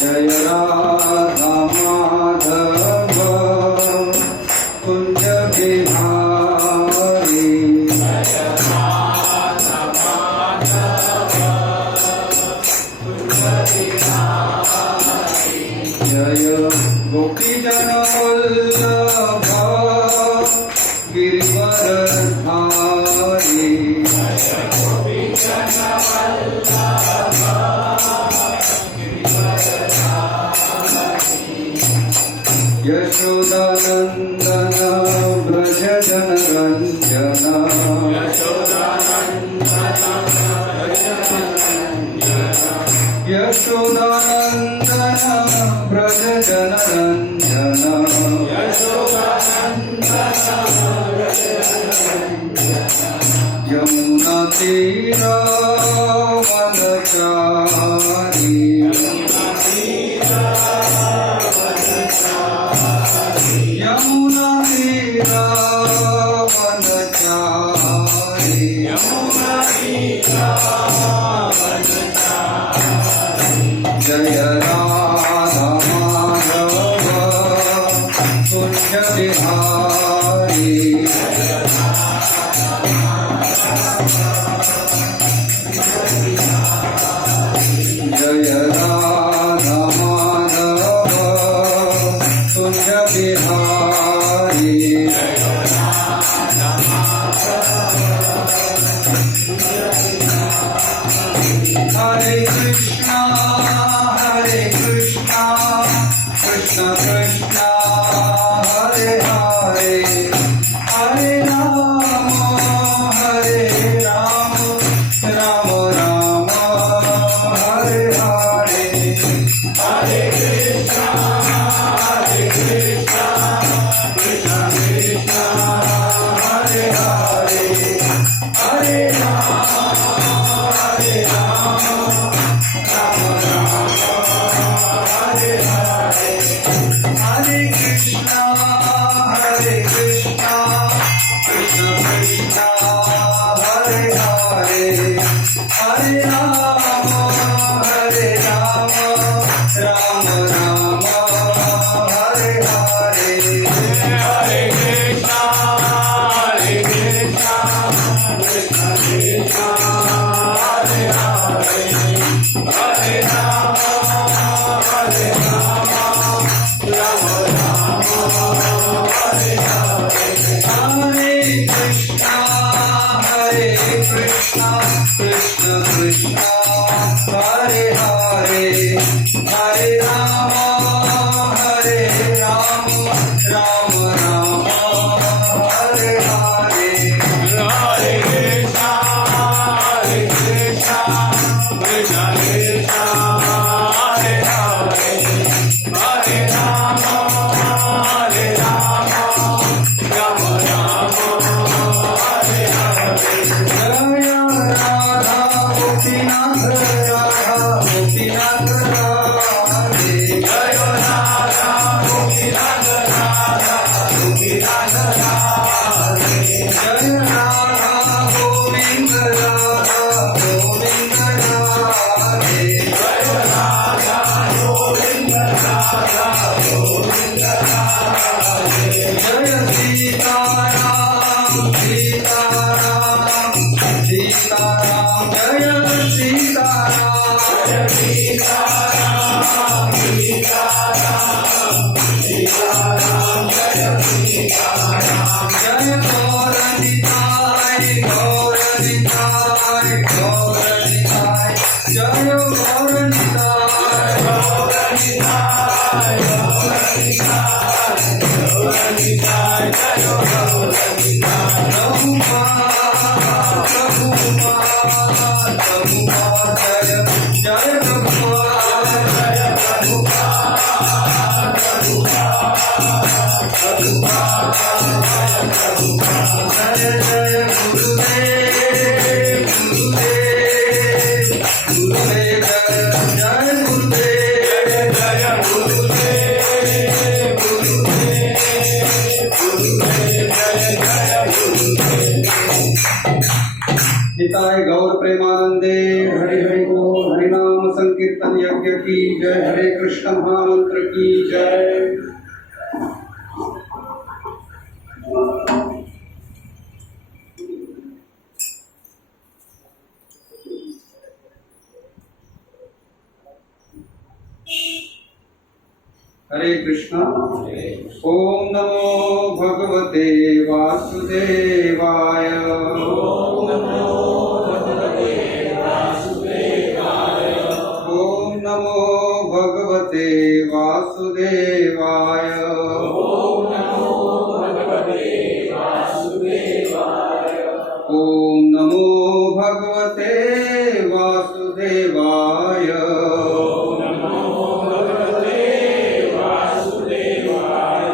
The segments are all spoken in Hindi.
जय राधा माधव कुंज बिहारी। जय गोपीजन वल्लभ गिरिवरधारी। यशोदानंदन व्रज जनरंजन। यशोदानंदन व्रज जनरंजन। यमुना तीरा वनचारी। यमुना तीरा वनचारी। जय राधा माधव कुंज बिहारी। जय राधा माधव कुंज बिहारी। हरे कृष्णा कृष्ण कृष्ण हरे हरे, हरे राम राम राम हरे हरे। हरे कृष्णा कृष्ण कृष्ण हरे हरे, हरे राम राम राम हरे हरे। हरे कृष्णा कृष्ण कृष्ण हरे हरे, हरे राम राम राम हरे हरे। हरे कृष्णा कृष्ण कृष्ण हरे हरे, हरे राम राम राम हरे हरे। हरे कृष्णा कृष्ण कृष्ण हरे हरे, हरे राम राम राम हरे हरे। हरे कृष्णा कृष्ण कृष्ण हरे हरे, हरे राम राम राम हरे हरे। जय राधा गोपीनाथ राधा गोपीनाथ राधे। जय राधा गोपीनाथ राधा गोपीनाथ राधे। जय राधा गोविंद राधा गोविंद राधे। जय राधा गोविंद राधा गोविंद राधे। जय सीताराम सीताराम सीताराम जय सीताराम जय सीताराम सीताराम सीताराम जय सीताराम। जय गौरनिताय गौरनिताय गौरनिताय जय गौरनिताय गौरनिताय गौरनिताय गौरनिताय जय गौरनिताय। प्रभुपाद प्रभुपाद प्रभुपाद जय जय प्रभुपाद जय प्रभुपाद प्रभुपाद जय जय गुरुदेव गुरुदेव गुरुदेव जय गुरुदेव जय गुरुदेव गुरुदेव गुरुदेव जय जय गुरुदेव। निताय गौर प्रेमानंदे हरि हरि बोल हरि नाम संकीर्तन यज्ञ की जय। हरे कृष्ण महामंत्र की जय। हरे कृष्ण। ओम नमो भगवते वासुदेवाय। ओम नमो भगवते वासुदेवाय। ओम नमो भगवते वासुदेवाय। ओम नमो भगवते वासुदेवाय। ओम नमो भगवते वासुदेवाय। ओम नमो भगवते वासुदेवाय।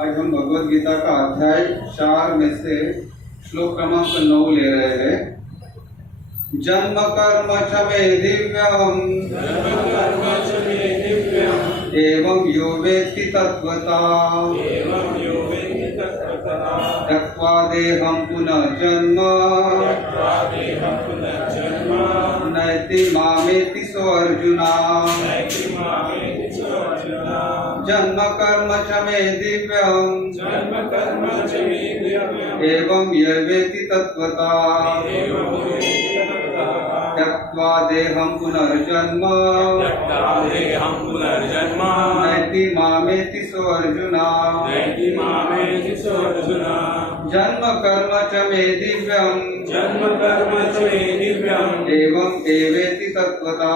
आज हम भगवद गीता का अध्याय 4 में से श्लोक क्रमांक 9 ले रहे हैं। जन्म कर्म च मे दिव्यम् एवं यो वेत्ति तत्त्वता त्यक्त्वा देहं पुनर्जन्म नैति मामेति सो अर्जुना। जन्म कर्म च मे दिव्यम् एवं यो वेत्ति तत्त्वता त्यक्त्वा देहं पुनर्जन्म नैति मामेति सो अर्जुना। जन्म कर्म च मे दिव्यम् एवं एवेति तत्त्वता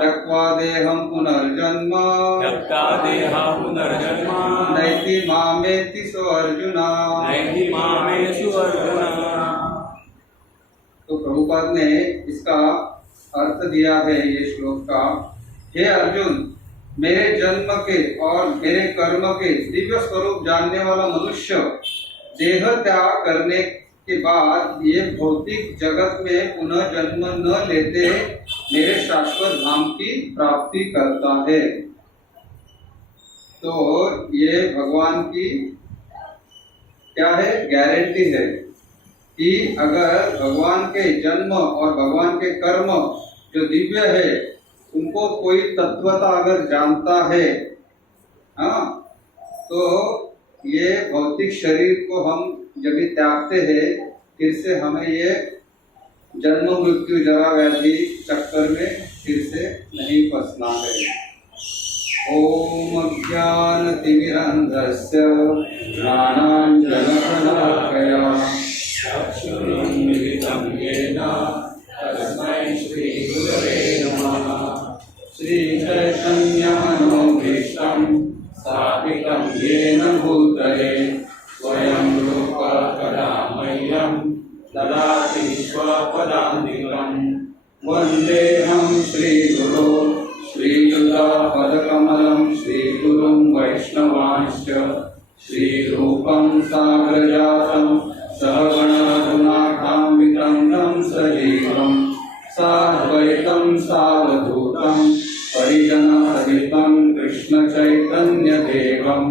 त्यक्त्वा देहं पुनर्जन्म नैति मामेति सो अर्जुना। तो प्रभुपाद ने इसका अर्थ दिया है ये श्लोक का। हे अर्जुन, मेरे जन्म के और मेरे कर्म के दिव्य स्वरूप जानने वाला मनुष्य देह त्याग करने के बाद ये भौतिक जगत में पुनः जन्म न लेते मेरे शाश्वत धाम की प्राप्ति करता है। तो ये भगवान की क्या है, गारंटी है कि अगर भगवान के जन्म और भगवान के कर्म जो दिव्य है उनको कोई तत्वता अगर जानता है, हाँ, तो ये भौतिक शरीर को हम जब भी त्यागते हैं फिर से हमें ये जन्म मृत्यु जरा व्याधि चक्कर में फिर से नहीं फंसना है। ओम अज्ञानतिमिरन्धस्य ज्ञानाञ्जनशलाकया चक्षुरुन्मिलितं येन तस्मै श्रीगुरवे नमः। श्रीचैतन्यमनोभीष्टं स्थापितं येन भूतले स्वयं रूप कदा मह्यं ददाति स्वपदान्तिकम्। वन्देऽहं श्रीगुरो श्रीयुतापदकमलं श्रीगुरुं वैष्णवांश्च श्रीरूपं साग्रजातं सहगणरघुनाथान्वितं सजीवं साद्वैतं सावधूतं परिजनसहितं कृष्णचैतन्यदेवं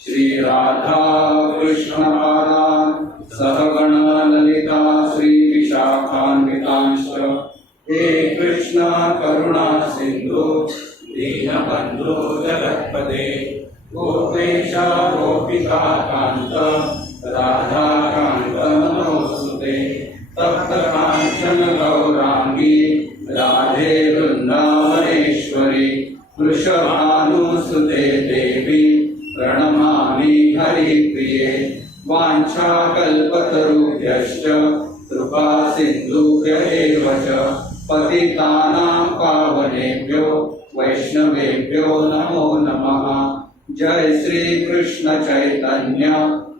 श्रीराधा कृष्णपादान् सहगणललिता श्रीविशाखान्वितांश्च। हे कृष्ण करुणा सिन्धु दीनबन्धो जगत्पते गोपेशा गोपिका कान्त राधाकान्त नमोऽस्तुते। तप्त काञ्चन गौराङ्गी राधे वृन्दावनेश्वरी वृषभानुसुते देवी प्रणमामि हरिप्रिये। वाञ्छाकल्पतरुभ्यश्च कृपा सिन्धुभ्य एव च पतितानां पावनेभ्यो वैष्णवेभ्यो नमो नमः। जय श्री कृष्ण चैतन्य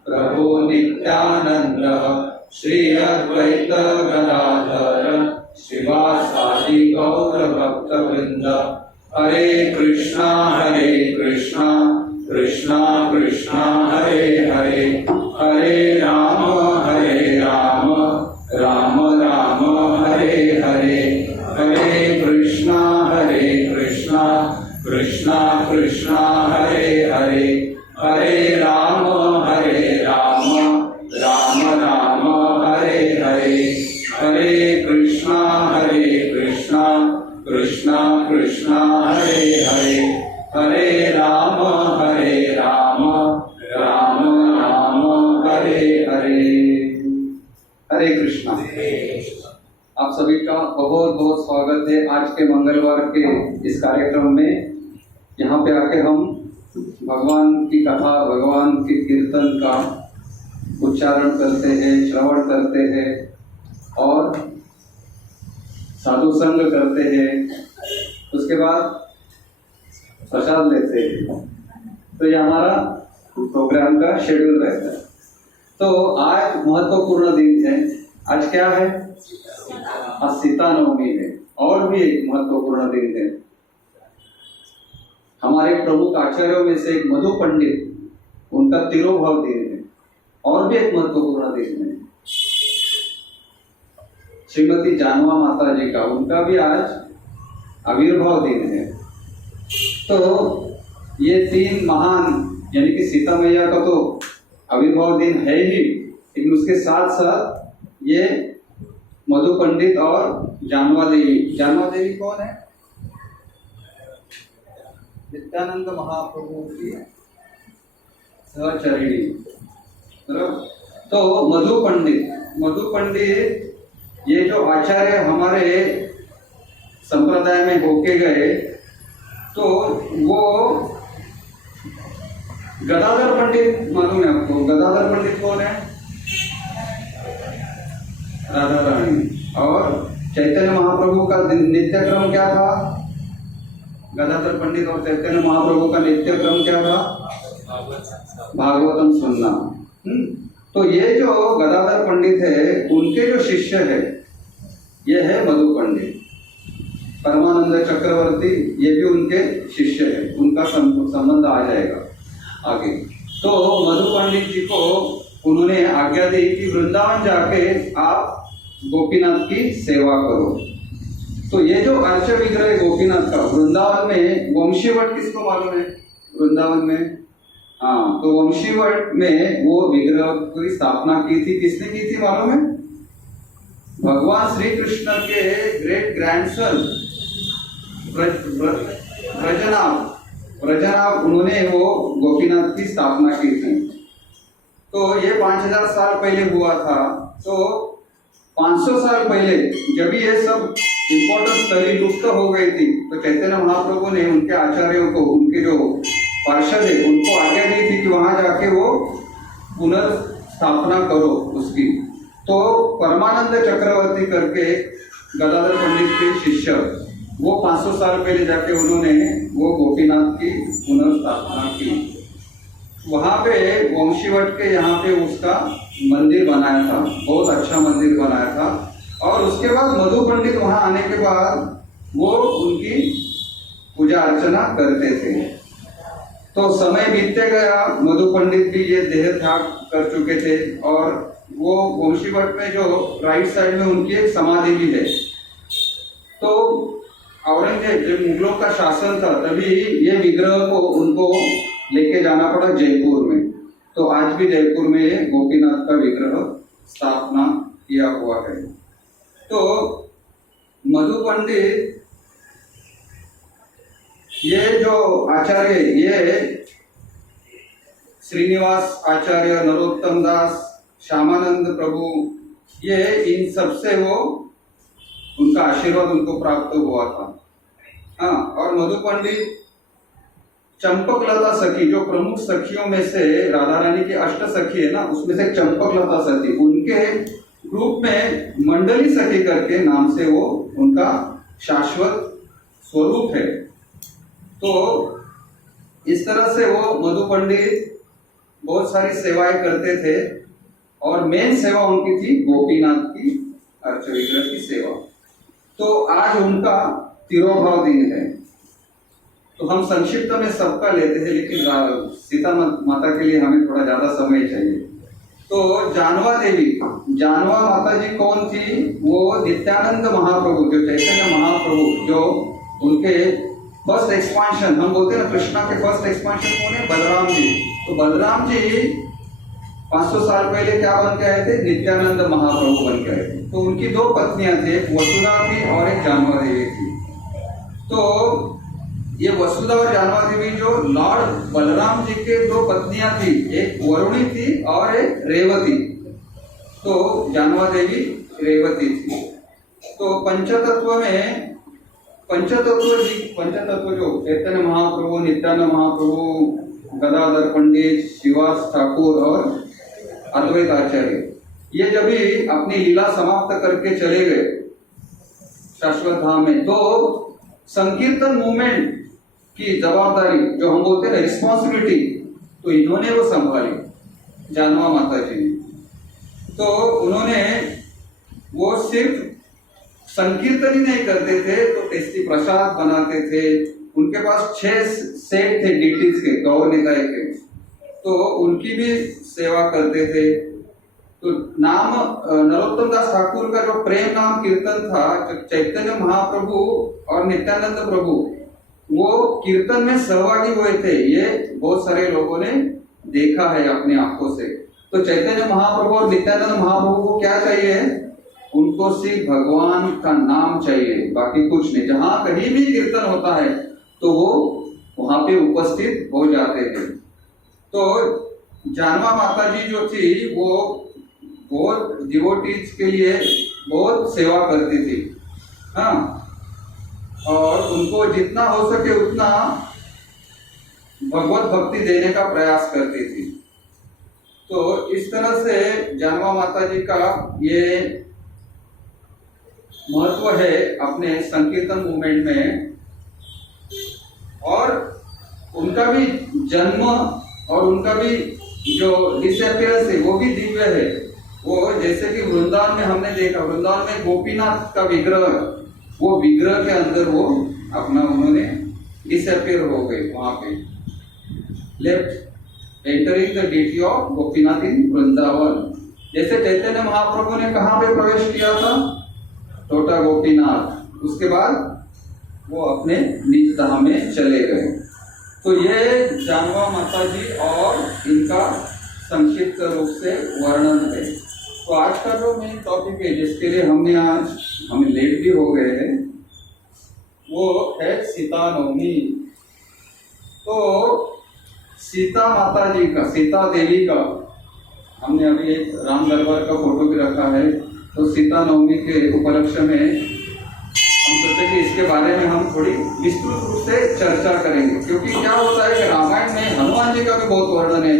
प्रभु नित्यानंद श्री अद्वैत गदाधर श्रीवासादि गौर भक्त वृंद। हरे कृष्णा कृष्णा कृष्णा हरे हरे, हरे राम राम राम हरे हरे। हरे कृष्णा कृष्णा कृष्णा हरे हरे, हरे राम राम राम हरे हरे। कृष्णा। आप सभी का बहुत बहुत स्वागत है आज के मंगलवार के इस कार्यक्रम में। यहाँ पे आके हम भगवान की कथा, भगवान के कीर्तन का उच्चारण करते हैं, श्रवण करते हैं और साधु संग करते हैं। उसके बाद प्रसाद लेते हैं। तो ये हमारा प्रोग्राम का शेड्यूल रहता है। तो आज महत्वपूर्ण दिन है। आज क्या है? आज सीता नवमी है। और भी एक महत्वपूर्ण दिन है। हमारे प्रमुख आचार्यों में से एक मधु पंडित, उनका तिरोभाव दिन है। और भी एक महत्वपूर्ण दिन है श्रीमती जानवा माता जी का, उनका भी आज आविर्भाव दिन है। तो ये तीन महान, यानी कि सीता मैया का तो आविर्भाव दिन है ही, लेकिन उसके साथ साथ ये मधु पंडित और जानवा देवी। जानवा देवी कौन है? नित्यानंद महाप्रभु की सहचरिणी। तो मधु पंडित ये जो आचार्य हमारे संप्रदाय में होके गए, तो वो गदाधर पंडित मालूम है आपको? गदाधर पंडित कौन है? राधा रानी। और चैतन्य महाप्रभु का नित्य क्रम क्या था? गदाधर पंडित और चैतन्य महाप्रभु का नित्य क्रम क्या था? भागवतम सुनना। तो ये जो गदाधर पंडित है, उनके जो शिष्य है, ये है मधु पंडित। परमानंद चक्रवर्ती ये भी उनके शिष्य है। उनका संबंध आ जाएगा आगे। तो मधु पंडित जी को उन्होंने आज्ञा दी कि वृंदावन जाके आप गोपीनाथ की सेवा करो। तो ये जो अर्च विग्रह है गोपीनाथ का, वृंदावन में वंशीवट किसको मालूम है? वृंदावन में, हाँ, तो वंशीवट में वो विग्रह की स्थापना की थी। किसने की थी मालूम है? भगवान श्री कृष्ण के ग्रेट ग्रैंडसन ब्रजनाभ, उन्होंने वो गोपीनाथ की स्थापना की थी। तो ये 5000 साल पहले हुआ था। तो 500 साल पहले जब ये सब इम्पोर्टेंट स्थली लुप्त हो गई थी, तो चैतन्य महाप्रभु ने उनके आचार्यों को, उनके जो पार्षद है, उनको आज्ञा दी थी कि वहां जाके वो पुनर्स्थापना करो उसकी। तो परमानंद चक्रवर्ती करके गदाधर पंडित के शिष्य, वो 500 साल पहले जाके उन्होंने वो गोपीनाथ की पुनर्स्थापना की। वहां पे वंशीवट के यहाँ पे उसका मंदिर बनाया था, बहुत अच्छा मंदिर बनाया था। और उसके बाद मधु पंडित वहां आने के बाद वो उनकी पूजा अर्चना करते थे। तो समय बीतते गया, मधु पंडित भी ये देह त्याग कर चुके थे। और वो वंशीवट में जो राइट साइड में उनकी एक समाधि भी है। तो औरंगजेब, जब मुगलों का शासन था, तभी ये विग्रह को उनको लेके जाना पड़ा जयपुर में। तो आज भी जयपुर में गोपीनाथ का विग्रह स्थापना किया हुआ है। तो मधु पंडित ये जो आचार्य, ये श्रीनिवास आचार्य, नरोत्तम दास, श्यामानंद प्रभु, ये इन सबसे वो उनका आशीर्वाद उनको प्राप्त हुआ था। हाँ, और मधु पंडित चंपकलता सखी, जो प्रमुख सखियों में से राधा रानी की अष्ट सखी है ना, उसमें से चंपकलता सखी, उनके ग्रुप में मंडली सखी करके नाम से वो उनका शाश्वत स्वरूप है। तो इस तरह से वो मधु पंडित बहुत सारी सेवाएं करते थे। और मेन सेवा उनकी थी गोपीनाथ की अर्च विग्रह की सेवा। तो आज उनका तिरोभाव दिन है। तो हम संक्षिप्त में सबका लेते हैं, लेकिन सीता माता के लिए हमें थोड़ा ज्यादा समय चाहिए। तो जानवा देवी, जानवा माता जी कौन थी? वो नित्यानंद महाप्रभु, जो चैतन्य महाप्रभु, जो उनके फर्स्ट एक्सपांशन, हम बोलते हैं ना कृष्णा के फर्स्ट एक्सपांशन कौन है? बलराम जी। तो बलराम जी 500 साल पहले क्या बन के आए थे? नित्यानंद महाप्रभु बन के आए थे। तो उनकी दो पत्नियां थी, एक वसुधा थी और एक जानवा देवी थी। तो ये वसुधा और जानवा देवी जो लॉर्ड बलराम जी के दो पत्नियां थी, एक वरुणी थी और एक रेवती। तो जानवा देवी रेवती थी। तो पंचतत्व में पंचतत्व जो चैतन्य महाप्रभु, नित्यानंद महाप्रभु, गदाधर पंडित, श्रीवास ठाकुर और अद्वैत आचार्य, ये जब भी अपनी लीला समाप्त करके चले गए शाश्वत धाम में, तो संकीर्तन मूवमेंट की जवाबदारी, जो हम बोलते हैं रिस्पॉन्सिबिलिटी, तो इन्होंने वो संभाली, जानवा माता जी ने। तो उन्होंने वो सिर्फ संकीर्तन ही नहीं करते थे, तो टेस्टी प्रसाद बनाते थे। उनके पास 6 सेट थे डिटीज के, गौर निकाय के, तो उनकी भी सेवा करते थे। तो नाम नरोत्तम दास ठाकुर का जो प्रेम नाम कीर्तन था, चैतन्य महाप्रभु और नित्यानंद प्रभु वो कीर्तन में सहभागी हुए थे, ये बहुत सारे लोगों ने देखा है अपनी आंखों से। तो चैतन्य महाप्रभु और नित्यानंद महाप्रभु को क्या चाहिए? उनको सिर्फ भगवान का नाम चाहिए, बाकी कुछ नहीं। जहां कहीं भी कीर्तन होता है तो वो वहां पे उपस्थित हो जाते थे। तो जानवा माता जी जो थी वो बहुत डिवोटीज के लिए बहुत सेवा करती थी, हाँ, और उनको जितना हो सके उतना भगवत भक्ति देने का प्रयास करती थी। तो इस तरह से जानवा माता जी का ये महत्व है अपने संकीर्तन मूवमेंट में। और उनका भी जन्म और उनका भी जो डिसअपियरेंस है वो भी दिव्य है। वो जैसे कि वृंदावन में हमने देखा, वृंदावन में गोपीनाथ का विग्रह, वो विग्रह के अंदर वो अपना उन्होंने डिसअपियर हो गए वहां पे, left entering the deity of Gopinath in Vrindavan. जैसे चैतन्य महाप्रभु ने कहां पे प्रवेश किया था? टोटा गोपीनाथ। उसके बाद वो अपने निज धाम में चले गए। तो ये जानवा माता जी और इनका संक्षिप्त रूप से वर्णन है। तो आज का जो मेन टॉपिक है जिसके लिए हमें लेट भी हो गए हैं, वो है सीता नवमी। तो सीता माता जी का, सीता देवी का, हमने अभी एक राम दरबार का फोटो भी रखा है। तो सीता नवमी के उपलक्ष्य में हम सोचे कि इसके बारे में हम थोड़ी विस्तृत रूप से चर्चा करेंगे, क्योंकि क्या होता है कि रामायण में हनुमान जी का भी बहुत वर्णन है,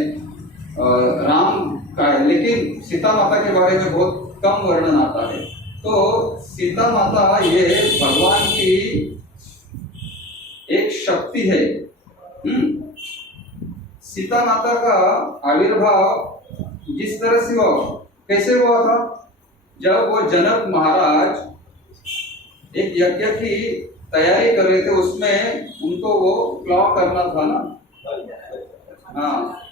राम का है, लेकिन सीता माता के बारे में बहुत कम वर्णन आता है। तो सीता माता ये भगवान की एक शक्ति है। सीता माता का आविर्भाव जिस तरह से हुआ, कैसे हुआ था? जब वो जनक महाराज एक यज्ञ की तैयारी कर रहे थे, उसमें उनको वो प्लॉ करना था ना, हाँ,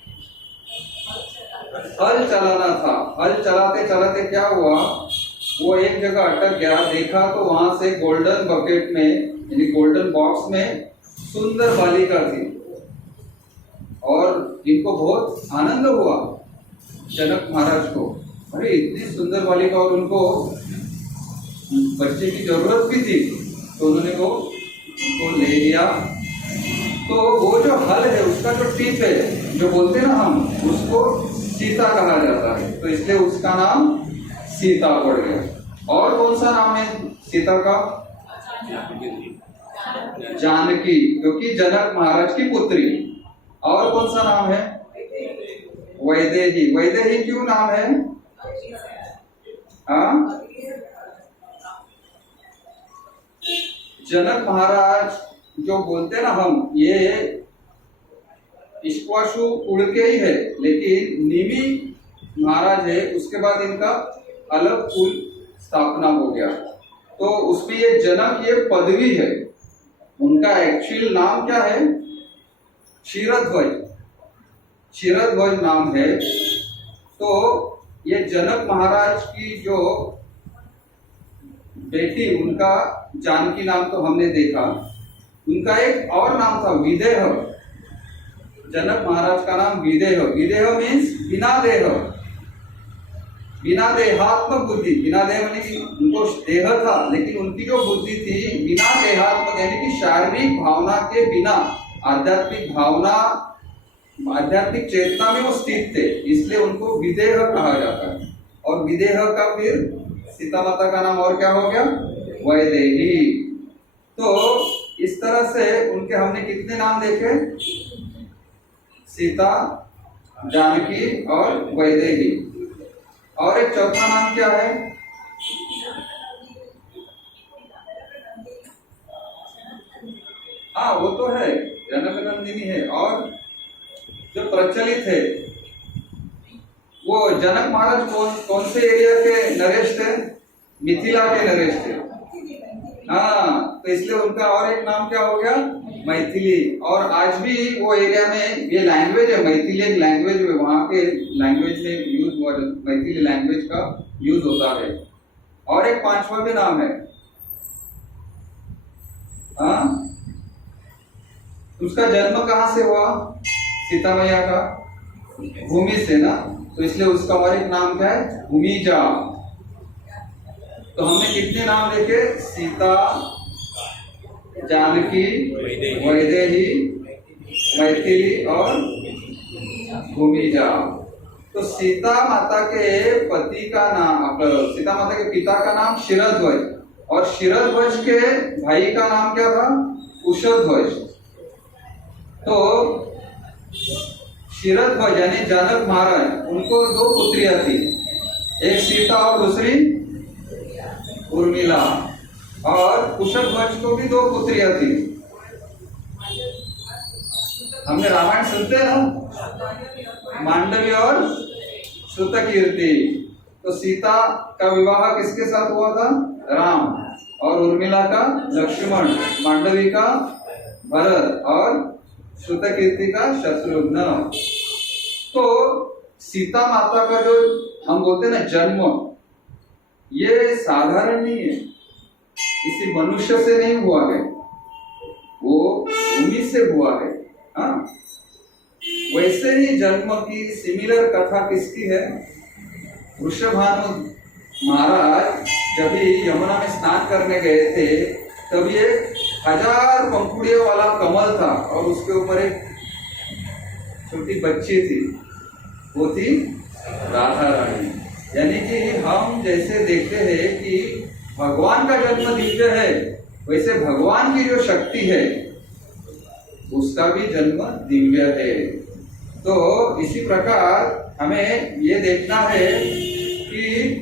हल चलाना था। हल चलाते चलाते क्या हुआ, वो एक जगह अटक गया। देखा तो वहां से गोल्डन बकेट में, यानी गोल्डन बॉक्स में सुंदर बालिका थी, और इनको बहुत आनंद हुआ जनक महाराज को, अरे इतनी सुंदर बालिका, और उनको बच्चे की जरूरत भी थी, तो उन्होंने वो उनको ले लिया। तो वो जो हल है उसका जो टिप है, जो बोलते हैं ना हम, उसको सीता कहा जाता है, तो इसलिए उसका नाम सीता पड़ गया। और कौन सा नाम है सीता का? जानकी, क्योंकि जनक महाराज की पुत्री। और कौन सा नाम है? वैदेही। वैदेही क्यों नाम है? हाँ, जनक महाराज जो बोलते ना हम, ये इक्ष्वाकु कुल के ही है, लेकिन निमि महाराज है, उसके बाद इनका अलग कुल स्थापना हो गया। तो उसमें ये जनक, ये पदवी है। उनका एक्चुअल नाम क्या है? क्षीरध्वज। क्षीरध्वज नाम है। तो ये जनक महाराज की जो बेटी, उनका जानकी नाम तो हमने देखा, उनका एक और नाम था विदेह। जनक महाराज का नाम विदेह। विदेह मीन्स बिना देह, बिना देहात्मक बुद्धि। बिना देह यानी उनको देह था, लेकिन उनकी जो बुद्धि थी बिना देहात्मक, यानी कि शारीरिक भावना के बिना, आध्यात्मिक भावना, आध्यात्मिक चेतना में वो स्थित थे, इसलिए उनको विदेह कहा जाता है। और विदेह का फिर सीता माता का नाम और क्या हो गया? वैदेही। तो इस तरह से उनके हमने कितने नाम देखे? सीता, जानकी और वैदेही। और एक चौथा नाम क्या है? हाँ वो तो है, जनक नंदिनी है। और जो प्रचलित है वो जनक महाराज कौन से एरिया के नरेश थे? मिथिला के नरेश थे। हाँ, तो इसलिए उनका और एक नाम क्या हो गया? मैथिली। और आज भी वो एरिया में ये लैंग्वेज है, मैथिली एक लैंग्वेज है, वहाँ के लैंग्वेज में यूज हुआ, मैथिली लैंग्वेज का यूज होता है। और एक पांचवा भी नाम है, हाँ, उसका जन्म कहाँ से हुआ? सीता मैया का भूमि से ना, तो इसलिए उसका और एक नाम क्या है? भूमिजा। तो हमने कितने नाम देखे? सीता, जानकी, वैदेही, मैथिली और भूमिजा। तो सीता माता के पति का नाम, सीता माता के पिता का नाम शिरध्वज, और शिरध्वज के भाई का नाम क्या था? कुशध्वज। तो शिरध्वज यानी जनक महाराज, उनको दो पुत्रियां थी, एक सीता और दूसरी उर्मिला। और कुशध्वज को भी दो पुत्रियां थी। हमने रामायण सुनते हैं ना, मांडवी और श्रुतकीर्ति। तो सीता का विवाह किसके साथ हुआ था? राम। और उर्मिला का लक्ष्मण, मांडवी का भरत और श्रुतकीर्ति का शत्रुघ्न। तो सीता माता का जो हम बोलते हैं ना जन्म, ये साधारण नहीं है, किसी मनुष्य से नहीं हुआ है, वो भूमि से हुआ है। हाँ, वैसे ही जन्म की सिमिलर कथा किसकी है? वृषभानु महाराज जब यमुना में स्नान करने गए थे, तभी एक 1000 पंखुड़ियों वाला कमल था और उसके ऊपर एक छोटी बच्ची थी, वो थी राधा रानी। यानी कि हम जैसे देखते हैं कि भगवान का जन्म दिव्य है, वैसे भगवान की जो शक्ति है उसका भी जन्म दिव्य है। तो इसी प्रकार हमें ये देखना है कि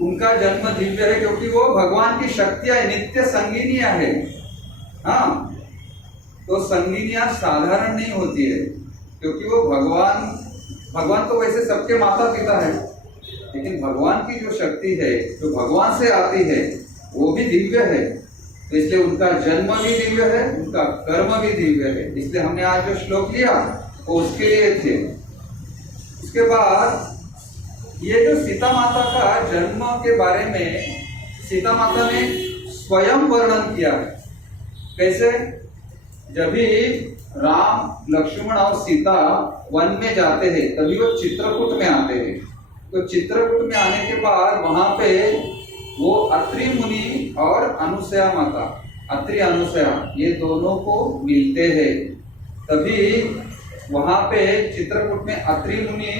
उनका जन्म दिव्य है क्योंकि वो भगवान की शक्तियां नित्य संगिनियां है। हाँ, तो संगिनियां साधारण नहीं होती है, क्योंकि वो भगवान तो वैसे सबके माता पिता है, लेकिन भगवान की जो शक्ति है जो भगवान से आती है वो भी दिव्य है। तो इसलिए उनका जन्म भी दिव्य है, उनका कर्म भी दिव्य है। इसलिए हमने आज जो श्लोक लिया वो उसके लिए थे। उसके बाद ये जो सीता माता का जन्म के बारे में सीता माता ने स्वयं वर्णन किया है। कैसे? जब भी राम, लक्ष्मण और सीता वन में जाते हैं तभी वो चित्रकूट में आते हैं। तो चित्रकूट में आने के बाद वहां पे वो अत्रि मुनि और अनुसया माता, अत्रि अनुसया, ये दोनों को मिलते हैं। तभी वहां पे चित्रकूट में अत्रि मुनि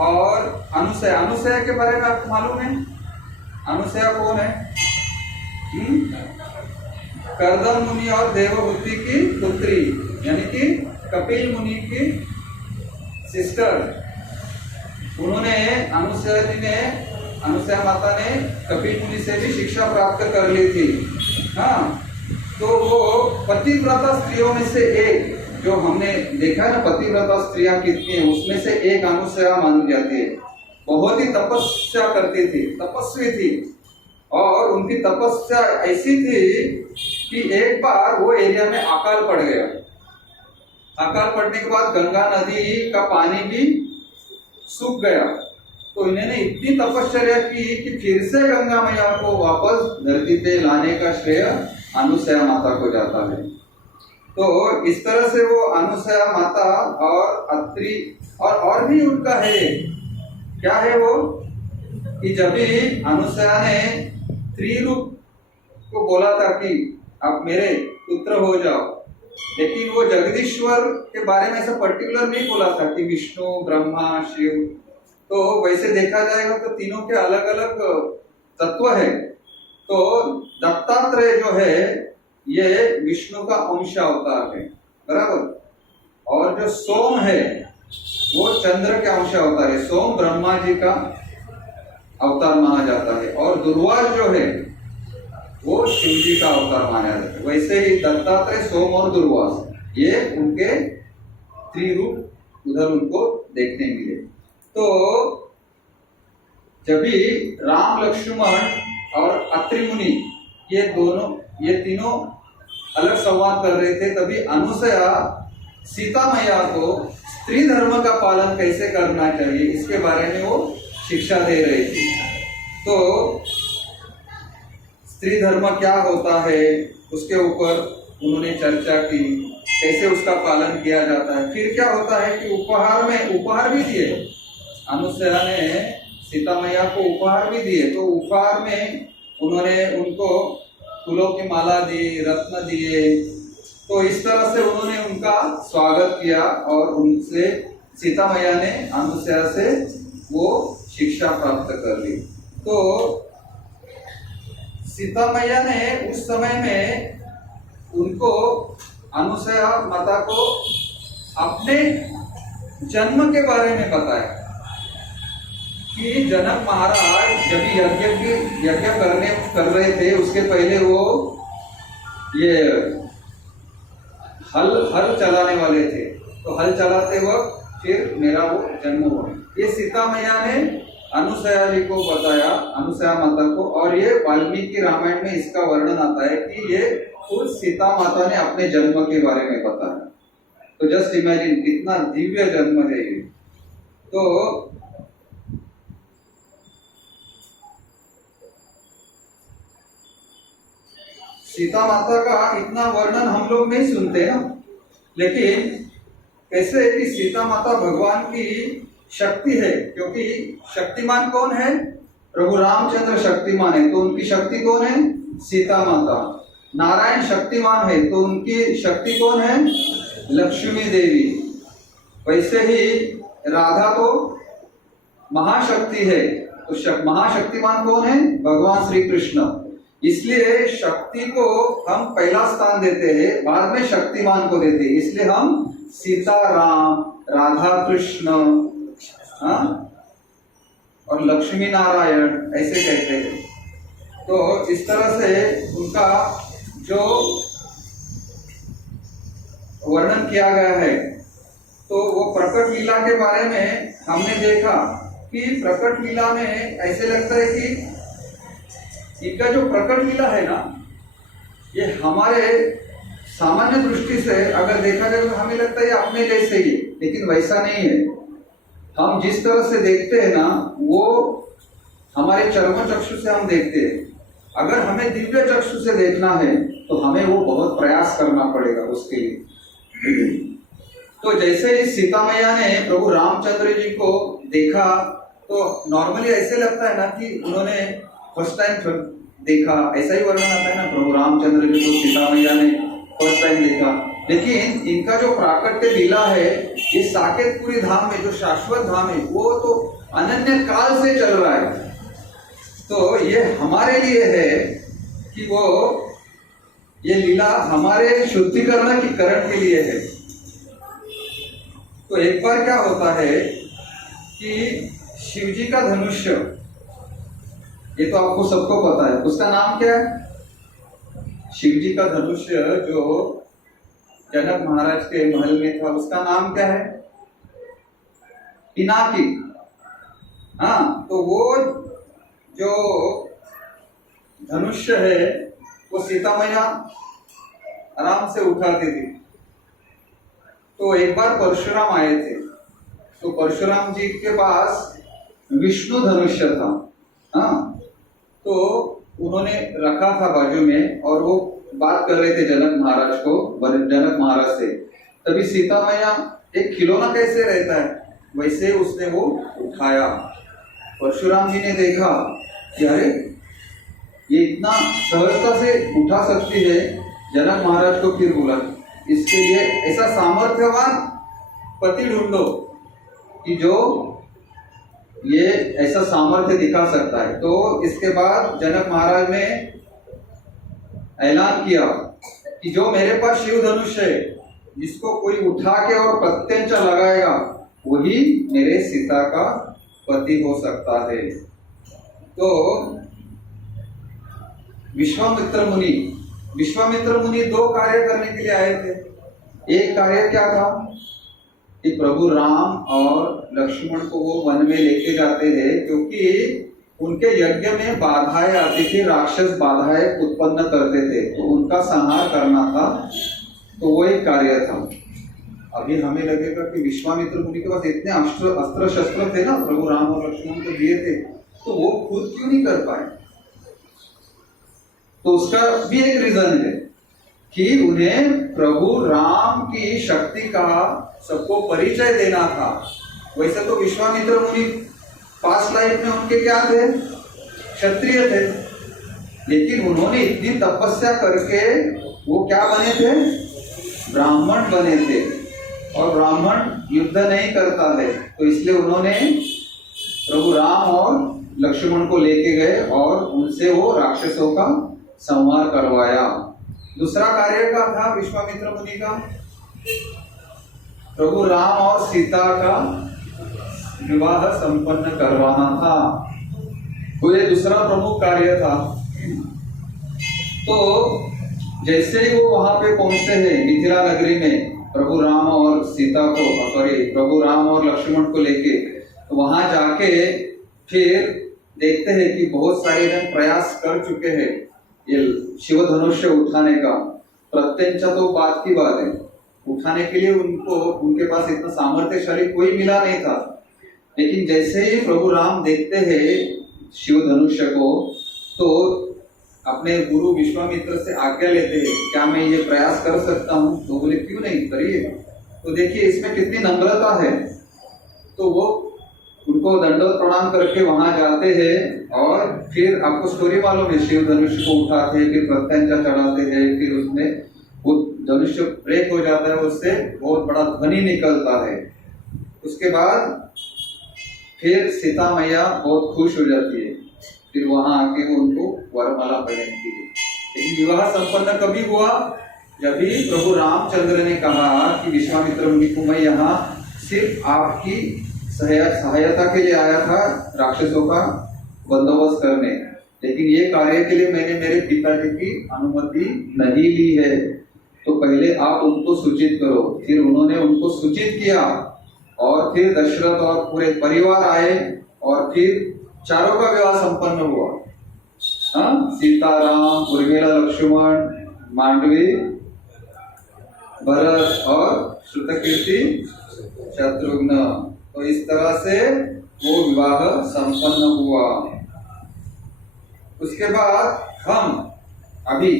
और अनुसया के बारे में आपको मालूम है? अनुसया कौन है? कर्दम मुनि और देवहूति की पुत्री, यानी कि कपिल मुनि की सिस्टर। उन्होंने अनुसया माता ने कपिल मुनि से भी शिक्षा प्राप्त कर ली थी। हाँ, तो वो पतिव्रता स्त्रियों में से एक, जो हमने देखा है ना पतिव्रता स्त्रियां कितनी है, उसमें से एक अनुसया मानी जाती है। बहुत ही तपस्या करती थी, तपस्वी थी, और उनकी तपस्या ऐसी थी कि एक बार वो एरिया में अकाल पड़ गया। अकाल पड़ने के बाद गंगा नदी का पानी भी सूख गया। तो इन्होंने इतनी तपस्या की कि फिर से गंगा मैया को वापस धरती पे लाने का श्रेय अनुसया माता को जाता है। तो इस तरह से वो अनुसया माता और अत्रि और भी उनका है। क्या है वो? कि जब भी अनुसया ने त्रिरूप को बोला था कि आप मेरे पुत्र हो जाओ, लेकिन वो जगदीश्वर के बारे में ऐसा पर्टिकुलर नहीं बोला था कि विष्णु ब्रह्मा शिव। तो वैसे देखा जाएगा तो तीनों के अलग अलग तत्व है। तो दत्तात्रेय जो है ये विष्णु का अंश अवतार है, बराबर। और जो सोम है वो चंद्र के अंश अवतार है। सोम ब्रह्मा जी का अवतार माना जाता है और दुर्वास जो है वो शिव जी का अवतार माना जाता है। वैसे ही दत्तात्रेय, सोम और दुर्वास ये उनके त्रिरूप उधर उनको देखने मिले। तो जब भी राम लक्ष्मण और अत्रि मुनि ये तीनों अलग संवाद कर रहे थे, तभी अनुसया सीता मैया को स्त्री धर्म का पालन कैसे करना चाहिए इसके बारे में वो शिक्षा दे रही थी। तो स्त्री धर्म क्या होता है उसके ऊपर उन्होंने चर्चा की, कैसे उसका पालन किया जाता है। फिर क्या होता है कि उपहार भी दिए, अनुसया ने सीता मैया को उपहार भी दिए। तो उपहार में उन्होंने उनको फूलों की माला दी, रत्न दिए। तो इस तरह से उन्होंने उनका स्वागत किया और उनसे सीता मैया ने अनुसया से वो शिक्षा प्राप्त कर ली। तो सीता मैया ने उस समय में उनको, अनुसया माता को अपने जन्म के बारे में बताया कि जनक महाराज जब यज्ञ कर रहे थे उसके पहले वो ये हल चलाने वाले थे। तो हल चलाते वक्त फिर मेरा वो जन्म हुआ। ये सीता मैया ने अनुसया जी को बताया, अनुसया माता को। और ये वाल्मीकि रामायण में इसका वर्णन आता है कि ये खुद सीता माता ने अपने जन्म के बारे में बताया। तो जस्ट इमेजिन कितना दिव्य जन्म है ये। तो सीता माता का इतना वर्णन हम लोग नहीं सुनते ना, लेकिन कैसे है कि सीता माता भगवान की शक्ति है, क्योंकि शक्तिमान कौन है? प्रभु रामचंद्र शक्तिमान है, तो उनकी शक्ति कौन है? सीता माता। नारायण शक्तिमान है, तो उनकी शक्ति कौन है? लक्ष्मी देवी। वैसे ही राधा तो महाशक्ति है, तो महाशक्तिमान कौन है? भगवान श्री कृष्ण। इसलिए शक्ति को हम पहला स्थान देते हैं, बाद में शक्तिमान को देते हैं। इसलिए हम सीता राम, राधा कृष्ण, और लक्ष्मी नारायण ऐसे कहते हैं। तो इस तरह से उनका जो वर्णन किया गया है, तो वो प्रकट लीला के बारे में हमने देखा कि प्रकट लीला में ऐसे लगता है कि इनका जो प्रकट लीला है ना, ये हमारे सामान्य दृष्टि से अगर देखा जाए तो हमें लगता है अपने जैसे ही, लेकिन वैसा नहीं है। हम जिस तरह से देखते हैं ना, वो हमारे चर्म चक्षु से हम देखते हैं। अगर हमें दिव्य चक्षु से देखना है तो हमें वो बहुत प्रयास करना पड़ेगा उसके लिए। तो जैसे ही सीता मैया ने प्रभु रामचंद्र जी को देखा, तो नॉर्मली ऐसे लगता है ना कि उन्होंने फर्स्ट टाइम देखा, ऐसा ही वर्णन आता है ना, प्रभु रामचंद्र जी को सीता मैया ने फर्स्ट टाइम देखा। लेकिन इनका जो प्राकट्य लीला है, ये साकेतपुरी धाम में जो शाश्वत धाम है, वो तो अनन्य काल से चल रहा है। तो ये हमारे लिए है कि वो ये लीला हमारे शुद्धिकरण की करण के लिए है। तो एक बार क्या होता है कि शिव जी का धनुष्य, ये तो आपको सबको पता है, उसका नाम क्या है? शिव जी का धनुष्य जो जनक महाराज के महल में था, उसका नाम क्या है? पिनाकी। हाँ, तो वो जो धनुष्य है वो सीता मैया आराम से उठाती थी। तो एक बार परशुराम आए थे, तो परशुराम जी के पास विष्णु धनुष्य था। हाँ, तो उन्होंने रखा था बाजू में, और वो बात कर रहे थे जनक महाराज से। तभी सीता मैया, एक खिलौना कैसे रहता है वैसे उसने वो उठाया। परशुराम जी ने देखा कि अरे ये इतना सहजता से उठा सकती है। जनक महाराज को फिर बोला, इसके लिए ऐसा सामर्थ्यवान पति ढूंढो कि जो ये ऐसा सामर्थ्य दिखा सकता है। तो इसके बाद जनक महाराज ने ऐलान किया कि जो मेरे पास शिव धनुष है, जिसको कोई उठा के और प्रत्यंचा लगाएगा, वही मेरे सीता का पति हो सकता है। तो विश्वामित्र मुनि दो कार्य करने के लिए आए थे। एक कार्य क्या था कि प्रभु राम और लक्ष्मण को वो वन में लेके जाते थे, क्योंकि उनके यज्ञ में बाधाएं आती थी, राक्षस बाधाएं उत्पन्न करते थे, तो उनका संहार करना था। तो वो एक कार्य था। अभी हमें लगेगा कि विश्वामित्र मुनि के पास इतने अस्त्र शस्त्र थे ना, प्रभु राम और लक्ष्मण को दिए थे, तो वो खुद क्यों नहीं कर पाए? तो उसका भी एक रीजन है कि उन्हें प्रभु राम की शक्ति का सबको परिचय देना था। वैसे तो विश्वामित्र मुनि पास्ट लाइफ में उनके क्या थे? क्षत्रिय थे, लेकिन उन्होंने इतनी तपस्या करके वो क्या बने थे? ब्राह्मण बने थे। और ब्राह्मण युद्ध नहीं करता है, तो इसलिए उन्होंने प्रभु राम और लक्ष्मण को लेके गए और उनसे वो राक्षसों का संहार करवाया। दूसरा कार्य क्या था विश्वामित्र मुनि का? प्रभु राम और सीता का विवाह संपन्न करवाना था। तो ये दूसरा प्रमुख कार्य था। तो जैसे ही वो वहां पे पहुंचते हैं मिथिला नगरी में, प्रभु राम और सीता को प्रभु राम और लक्ष्मण को लेके, तो वहां जाके फिर देखते हैं कि बहुत सारे जन प्रयास कर चुके हैं ये शिव धनुष उठाने का। प्रत्यंचा तो बात की बात है, उठाने के लिए उनके पास इतना सामर्थ्यशाली कोई मिला नहीं था। लेकिन जैसे ही प्रभु राम देखते हैं शिव धनुष को, तो अपने गुरु विश्वामित्र से आज्ञा लेते हैं, क्या मैं ये प्रयास कर सकता हूँ? तो बोले क्यों नहीं, करिए। तो देखिए इसमें कितनी नम्रता है। तो वो उनको दंडवत प्रणाम करके वहां जाते हैं और फिर आपको स्टोरी मालूम है, शिव धनुष को उठाते हैं, फिर प्रत्यंचा चढ़ाते हैं, फिर उसमें वो धनुष ब्रेक हो जाता है, उससे बहुत बड़ा ध्वनि निकलता है। उसके बाद फिर सीता मैया बहुत खुश हो जाती है, फिर वहां आके वो उनको वरमाला पहनती है। लेकिन विवाह संपन्न कभी हुआ? जब भी प्रभु रामचंद्र ने कहा कि विश्वामित्र मुनि को मैं यहाँ सिर्फ आपकी सहायता के लिए आया था राक्षसों का बंदोबस्त करने, लेकिन ये कार्य के लिए मैंने मेरे पिताजी की अनुमति नहीं ली है, तो पहले आप उनको सूचित करो। फिर उन्होंने उनको सूचित किया और फिर दशरथ और पूरे परिवार आए और फिर चारों का विवाह संपन्न हुआ। सीता, राम, उर्मिला, लक्ष्मण, मांडवी, भरत और श्रुतकीर्ति, शत्रुघ्न। तो इस तरह से वो विवाह संपन्न हुआ। उसके बाद हम अभी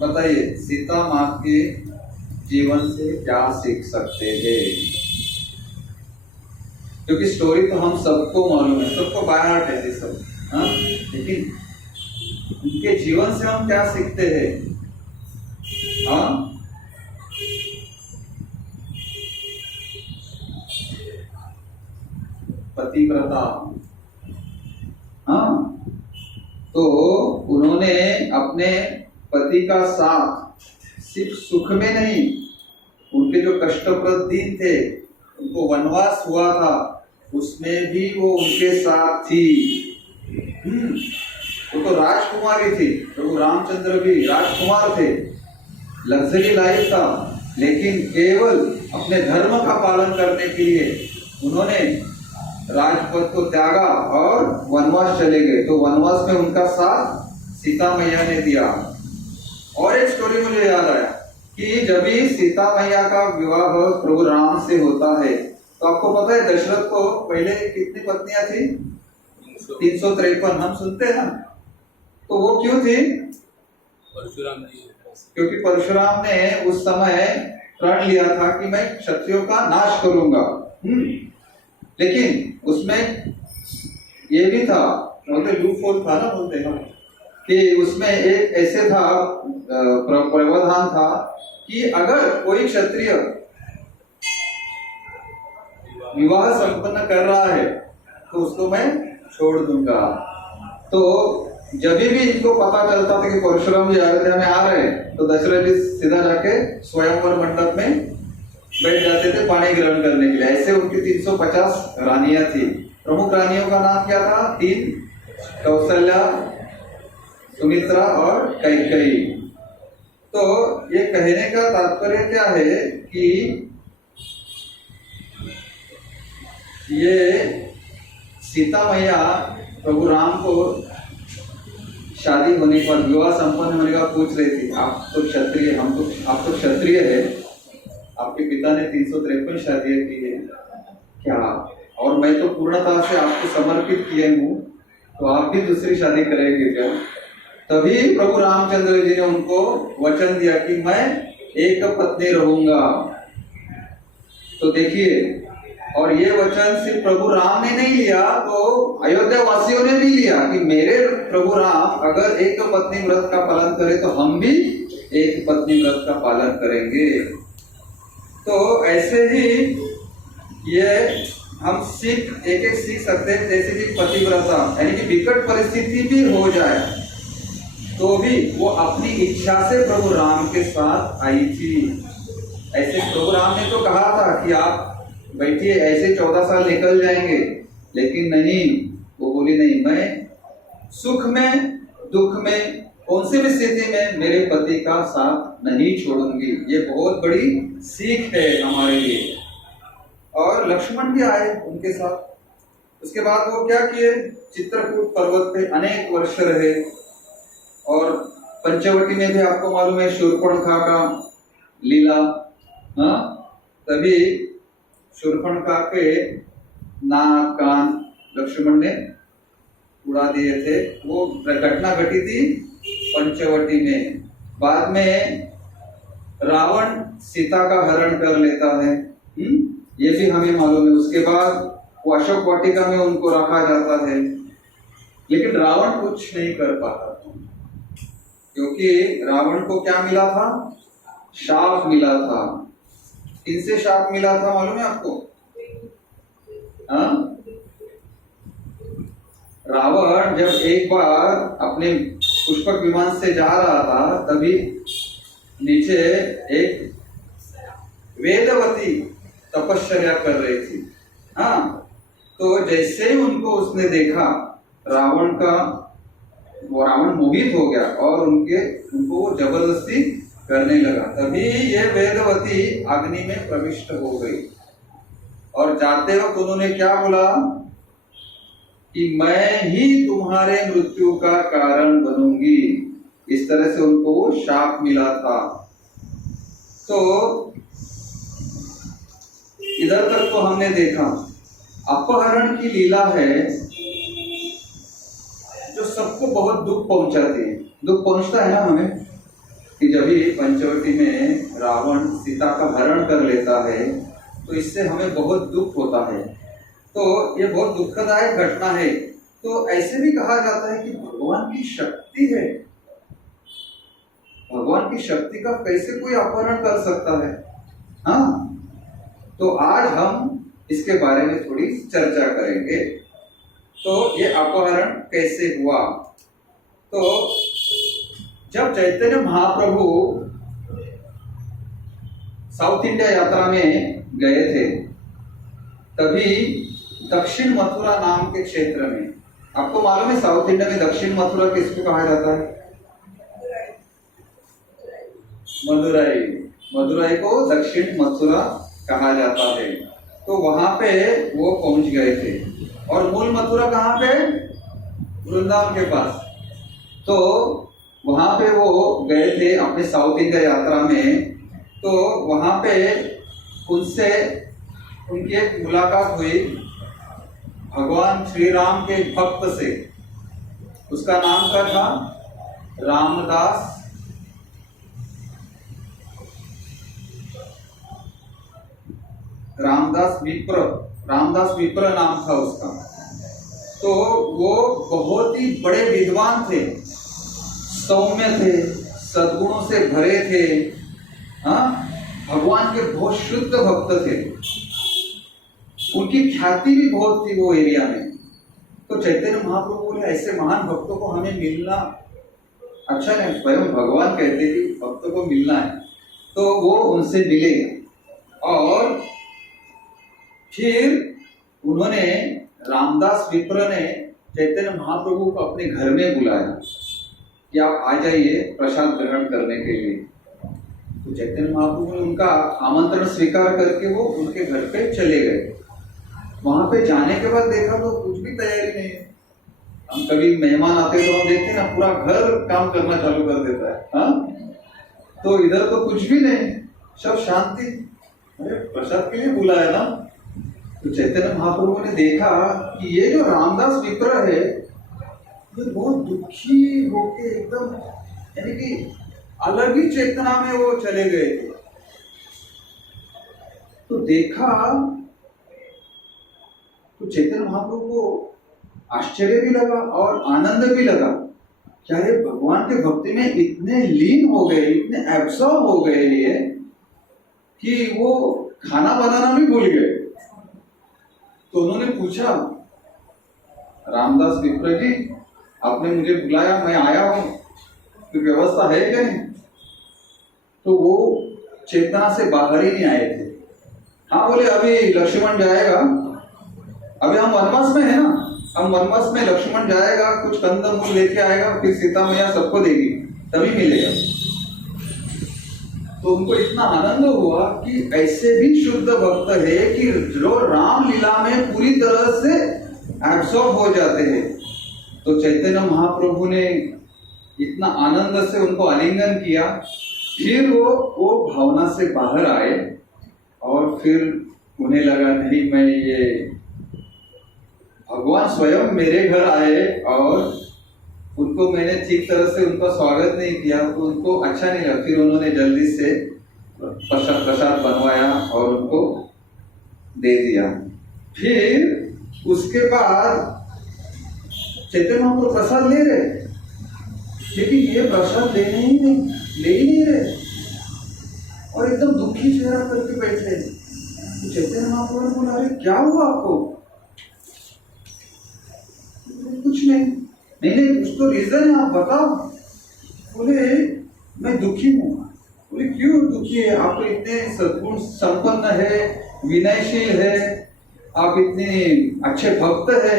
बताइए सीता माँ के जीवन से क्या सीख सकते हैं? क्योंकि स्टोरी तो हम सबको मालूम है, सबको बाय हार्ट है ये सब, लेकिन उनके जीवन से हम क्या सीखते हैं? पतिव्रता। तो उन्होंने अपने पति का साथ सिर्फ सुख में नहीं, उनके जो कष्टप्रद दिन थे, उनको वनवास हुआ था, उसमें भी वो उनके साथ थी। वो तो राजकुमारी थी, प्रभु रामचंद्र भी राजकुमार थे, लग्जरी लाइफ था, लेकिन केवल अपने धर्म का पालन करने के लिए उन्होंने राजपद को त्यागा और वनवास चले गए। तो वनवास में उनका साथ सीता मैया ने दिया। और एक स्टोरी मुझे याद आया कि जब भी सीता मैया का विवाह प्रभु राम से होता है, तो आपको पता है दशरथ को पहले कितनी पत्नियां थी? 353 हम सुनते हैं। तो वो क्यों थी? परशुराम जी, क्योंकि परशुराम ने उस समय प्रण लिया था कि मैं क्षत्रियों का नाश करूंगा। लेकिन उसमें ये भी था, बोलते लूपहोल था ना, बोलते हैं कि उसमें एक ऐसे था प्रावधान था कि अगर कोई क्षत्रिय विवाह संपन्न कर रहा है तो उसको मैं छोड़ दूंगा। तो जब भी इनको पता चलता था कि परशुराम जी अयोध्या में आ रहे हैं तो दशरथ जी सीधा जाके स्वयंवर मंडप में बैठ जाते थे पानी ग्रहण करने के लिए। ऐसे उनकी 350 रानियां थी। प्रमुख रानियों का नाम क्या था? 3, कौशल्या, सुमित्रा और कैकेयी। तो ये कहने का तात्पर्य क्या है कि ये सीता मैया प्रभु राम को शादी होने पर, विवाह संपन्न होने का पूछ रही थी, आप तो क्षत्रिय, आप तो क्षत्रिय है, आपके पिता ने 353 शादियां की है क्या, और मैं तो पूर्णतः से आपको समर्पित किए हूँ, तो आप भी दूसरी शादी करेंगे क्या? तभी प्रभु रामचंद्र जी ने उनको वचन दिया कि मैं एक पत्नी रहूंगा। तो देखिए, और ये वचन सिर्फ प्रभु राम ने नहीं लिया, तो अयोध्या वासियों ने भी लिया कि मेरे प्रभु राम अगर एक पत्नी व्रत का पालन करे तो हम भी एक पत्नी व्रत का पालन करेंगे। तो ऐसे ही ये हम एक सीख सकते हैं। जैसे कि पतिव्रता, यानी कि विकट परिस्थिति भी हो जाए तो भी वो अपनी इच्छा से प्रभु राम के साथ आई थी। ऐसे प्रभु राम ने तो कहा था कि आप बैठिए, ऐसे 14 साल निकल जाएंगे, लेकिन नहीं, वो बोली नहीं, मैं सुख में दुख में कौन सी भी स्थिति में मेरे पति का साथ नहीं छोड़ूंगी। ये बहुत बड़ी सीख है हमारे लिए। और लक्ष्मण भी आए उनके साथ। उसके बाद वो क्या किए? चित्रकूट पर्वत पे अनेक वर्ष रहे। और पंचवटी में भी आपको मालूम है शूर्पणखा का लीला। हाँ, तभी शूर्पणखा के नाक कान लक्ष्मण ने उड़ा दिए थे। वो घटना घटी थी पंचवटी में। बाद में रावण सीता का हरण कर लेता है, ये भी हमें मालूम है। उसके बाद वो अशोक वाटिका में उनको रखा जाता है, लेकिन रावण कुछ नहीं कर पाता, क्योंकि रावण को क्या मिला था? शाप मिला था। किनसे शाप मिला था मालूम है आपको? रावण जब एक बार अपने पुष्पक विमान से जा रहा था, तभी नीचे एक वेदवती तपश्चर्या कर रही थी। हाँ, तो जैसे ही उनको उसने देखा, रावण मोहित हो गया और उनको जबरदस्ती करने लगा। तभी ये वेदवती अग्नि में प्रविष्ट हो गई। और जाते वक्त उन्होंने क्या बोला कि मैं ही तुम्हारे मृत्यु का कारण बनूंगी। इस तरह से उनको वो शाप मिला था। तो इधर तक तो हमने देखा। अपहरण की लीला है जो सबको बहुत दुख पहुंचाती है। दुख पहुंचता है ना हमें कि जब भी पंचवटी में रावण सीता का हरण कर लेता है तो इससे हमें बहुत दुख होता है। तो ये बहुत दुखदायक घटना है। तो ऐसे भी कहा जाता है कि भगवान की शक्ति है, भगवान की शक्ति का कैसे कोई अपहरण कर सकता है। हाँ, तो आज हम इसके बारे में थोड़ी चर्चा करेंगे। तो ये अपहरण कैसे हुआ? तो जब चैतन्य महाप्रभु साउथ इंडिया यात्रा में गए थे, तभी दक्षिण मथुरा नाम के क्षेत्र में, आपको मालूम है साउथ इंडिया में दक्षिण मथुरा किसको कहा जाता है? मदुराई। मदुराई को दक्षिण मथुरा कहा जाता है। तो वहां पे वो पहुंच गए थे। और मूल मथुरा कहाँ पे? वृंदावन के पास। तो वहां पे वो गए थे अपने साउथ इंडिया यात्रा में। तो वहां पे उनसे उनकी एक मुलाकात हुई भगवान श्री राम के भक्त से। उसका नाम क्या था? रामदास रामदास विप्र नाम था उसका। तो वो बहुत ही बड़े विद्वान थे, सौम्य थे, सद्गुणों से भरे थे। हाँ, भगवान के बहुत शुद्ध भक्त थे, उनकी ख्याति भी बहुत थी वो एरिया में। तो चैतन्य महाप्रभु बोले ऐसे महान भक्तों को हमें मिलना अच्छा नहीं, स्वयं भगवान कहते कि भक्तों को मिलना है, तो वो उनसे मिले। और फिर उन्होंने, रामदास विप्र ने चैतन्य महाप्रभु को अपने घर में बुलाया कि आप आ जाइए प्रसाद ग्रहण करने के लिए। तो चैतन्य महाप्रभु ने उनका आमंत्रण स्वीकार करके वो उनके घर पे चले गए। वहां पे जाने के बाद देखा तो कुछ भी तैयारी नहीं है। हम कभी मेहमान आते तो हम देखते हैं ना, पूरा घर काम करना चालू कर देता है। हाँ, तो इधर तो कुछ भी नहीं, सब शांति। अरे प्रसाद के लिए बुलाया ना। तो चैतन्य महाप्रभु ने देखा कि ये जो रामदास विप्र है ये बहुत दुखी होके एकदम, यानी कि अलग ही चेतना में वो चले गए थे। तो देखा तो चैतन्य महाप्रभु को आश्चर्य भी लगा और आनंद भी लगा। क्या ये भगवान के भक्ति में इतने लीन हो गए, इतने एब्सॉर्ब हो गए ये कि वो खाना बनाना भी भूल गए। तो उन्होंने पूछा, रामदास विप्र जी आपने मुझे बुलाया, मैं आया हूं, कोई व्यवस्था है क्या नहीं? तो वो चेतना से बाहर ही नहीं आए थे। हाँ बोले, अभी लक्ष्मण जाएगा, अभी हम वनवास में है ना, हम वनवास में लक्ष्मण जाएगा, कुछ कंदमूल लेके आएगा, फिर सीता मैया सबको देगी, तभी मिलेगा। तो उनको इतना आनंद हुआ कि ऐसे भी शुद्ध भक्त है कि जो रामलीला में पूरी तरह से एब्सॉर्ब हो जाते हैं। तो चैतन्य महाप्रभु ने इतना आनंद से उनको आलिंगन किया, फिर वो भावना से बाहर आए और फिर उन्हें लगा नहीं, मैं ये भगवान स्वयं मेरे घर आए और उनको मैंने ठीक तरह से उनका स्वागत नहीं किया, तो उनको अच्छा नहीं लगा। फिर उन्होंने जल्दी से प्रसाद बनवाया और उनको दे दिया। फिर उसके बाद चैतन्य महाप्रभु प्रसाद ले रहे, लेकिन ये प्रसाद ले ही नहीं रहे और एकदम दुखी चेहरा करके बैठे। तो चैतन्य महाप्रभु ने बोला, अरे क्या हुआ आपको? कुछ नहीं, कुछ तो रीजन है, आप बताओ। बोले मैं दुखी हूँ। बोले क्यों दुखी है? आप तो इतने सद्गुण संपन्न है, विनयशील है, आप इतने अच्छे भक्त है,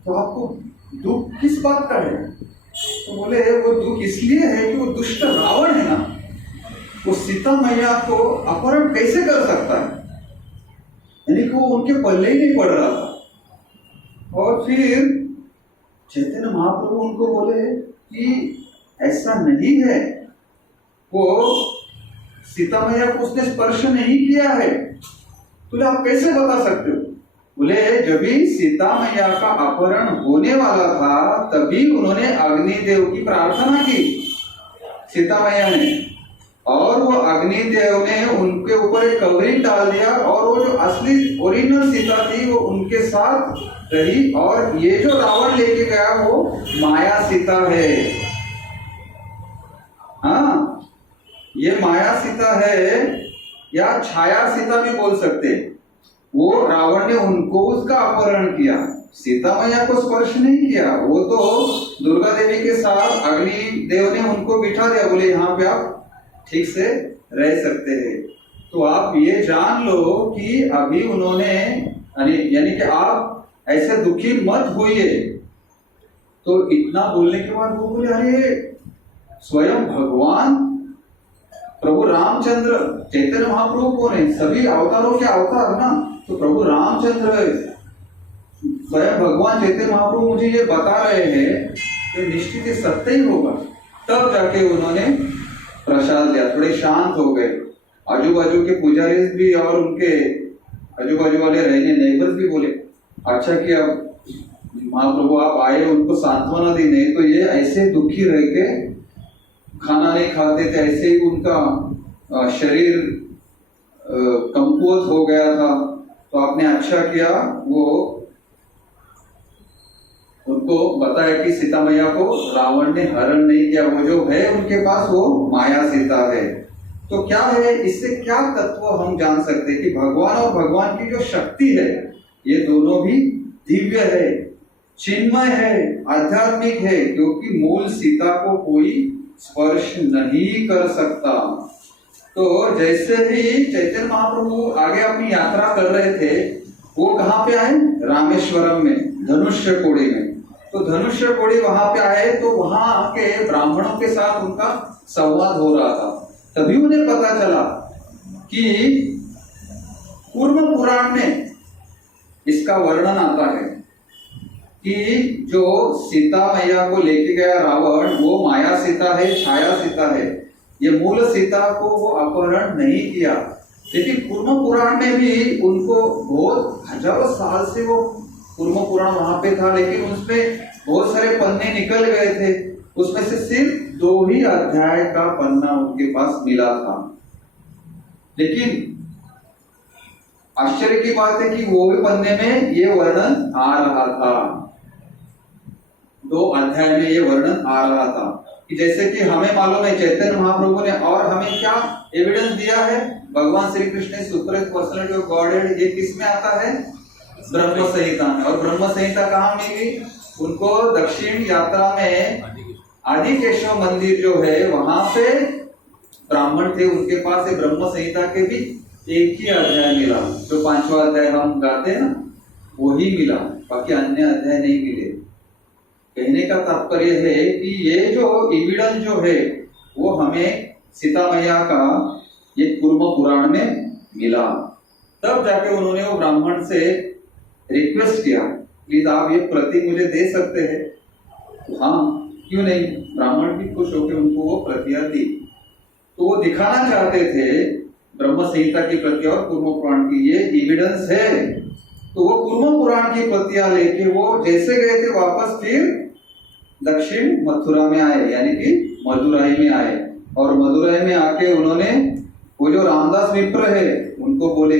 तो आपको दुख किस बात का है? तो बोले वो दुख इसलिए है कि वो दुष्ट रावण है ना, वो सीता मैया को अपहरण कैसे कर सकता है, यानी कि वो उनके पल्ले ही नहीं पड़ रहा था। और फिर चैतन्य महाप्रभु उनको बोले कि ऐसा नहीं है, वो सीता मैया को उसने स्पर्श नहीं किया है। बोले आप कैसे बता सकते हो? बोले जब भी सीता मैया का अपहरण होने वाला था तभी उन्होंने अग्निदेव की प्रार्थना की, सीता मैया ने, और वो अग्निदेव ने उनके ऊपर एक कवरिंग डाल दिया और वो जो असली ओरिजिनल सीता थी वो उनके साथ रही। और ये जो रावण लेके गया वो माया सीता है। हाँ, ये माया सीता है या छाया सीता भी बोल सकते। वो रावण ने उनको उसका अपहरण किया, सीता मैया को स्पर्श नहीं किया। वो तो दुर्गा देवी के साथ अग्नि देव ने उनको बिठा दिया, बोले यहाँ पे आप ठीक से रह सकते हैं। तो आप ये जान लो कि अभी उन्होंने, यानी कि आप ऐसे दुखी मत होइए। तो इतना बोलने के बाद वो बोले, अरे स्वयं भगवान प्रभु रामचंद्र, चैतन्य महाप्रभु कौन है? सभी अवतारों के अवतार ना, तो प्रभु रामचंद्र स्वयं भगवान चैतन्य महाप्रभु मुझे ये बता रहे हैं कि निश्चित ही सत्य ही होगा। तब जाके उन्होंने प्रसाद लिया, थोड़े शांत हो गए। आजू बाजू के पुजारी भी और उनके आजू बाजू वाले रहने नेबर्स भी बोले, अच्छा किया महाप्रभु आप आए, उनको सांत्वना दी, नहीं तो ये ऐसे दुखी रह के खाना नहीं खाते थे, ऐसे ही उनका शरीर कमकुवत हो गया था। तो आपने अच्छा किया वो उनको बताया कि सीता मैया को रावण ने हरण नहीं किया, वो जो है उनके पास वो माया सीता है। तो क्या है, इससे क्या तत्व हम जान सकते हैं कि भगवान और भगवान की जो शक्ति है ये दोनों भी दिव्य है, चिन्मय है, आध्यात्मिक है, क्योंकि मूल सीता को कोई स्पर्श नहीं कर सकता। तो जैसे ही चैतन्य महाप्रभु आगे अपनी यात्रा कर रहे थे, वो कहाँ पे आए? रामेश्वरम में, धनुष्य कोड़ी में। तो धनुष्य कोड़ी वहां पे आए तो वहां के ब्राह्मणों के साथ उनका संवाद हो रहा था। तभी उन्हें पता चला कि पूर्व पुराण में इसका वर्णन आता है कि जो सीता मैया को लेके गया रावण, वो माया सीता है, छाया सीता है। ये मूल सीता को वो अपहरण नहीं किया, लेकिन पूर्व पुराण में भी उनको बहुत हजारों साल से वो पूर्व पुराण वहां पे था, लेकिन उसमें बहुत सारे पन्ने निकल गए थे। उसमें से सिर्फ 2 ही अध्याय का पन्ना उनके पास मिला था। लेकिन आश्चर्य की बात है कि वो भी पन्ने में ये वर्णन आ रहा था, 2 अध्याय में ये वर्णन आ रहा था कि जैसे कि हमें मालूम है चैतन्य महाप्रभु ने और हमें क्या एविडेंस दिया है, भगवान Shri Krishna supreme personality of godhead, ये किस में आता है? ब्रह्म संहिता में। और ब्रह्म संहिता कहाँ मिली उनको? दक्षिण यात्रा में आदि केशव मंदिर जो है वहां पे ब्राह्मण थे, उनके पास ये ब्रह्म संहिता के भी एक ही अध्याय मिला, जो 5वां अध्याय हम गाते हैं ना, वही मिला, बाकी अन्य अध्याय नहीं मिले। कहने का तात्पर्य है कि ये जो एविडेंस जो है वो हमें सीता मैया का ये पूर्व पुराण में मिला। तब जाके उन्होंने वो ब्राह्मण से रिक्वेस्ट किया, प्लीज आप ये प्रति मुझे दे सकते हैं? हाँ, क्यों नहीं। ब्राह्मण भी खुश होकर उनको वो प्रतियां दी। तो वो दिखाना चाहते थे ब्रह्म संहिता की प्रतियां और पूर्व पुराण की ये एविडेंस है। तो वो पूर्व पुराण की प्रतियां लेके वो जैसे गए थे वापस फिर दक्षिण मथुरा में आए, यानी कि मदुराई में आए। और मदुराई में आके उन्होंने वो जो रामदास विप्र है उनको बोले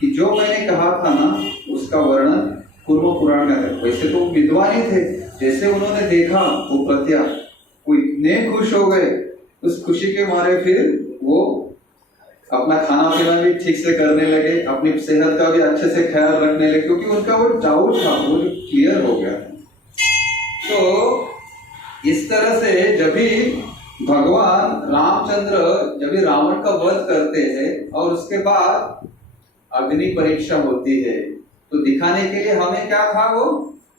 कि जो मैंने कहा था ना उसका वर्णन पूर्व पुराण में है। वैसे तो विद्वान ही थे, जैसे उन्होंने देखा वो प्रतियां, वो इतने खुश हो गए, उस खुशी के मारे फिर वो अपना खाना पीना भी ठीक से करने लगे, अपनी सेहत का भी अच्छे से ख्याल रखने लगे, क्योंकि उनका वो डाउट था वो जो क्लियर हो गया। तो इस तरह से जब भी भगवान रामचंद्र जब भी रावण का वध करते हैं और उसके बाद अग्नि परीक्षा होती है, तो दिखाने के लिए हमें क्या था, वो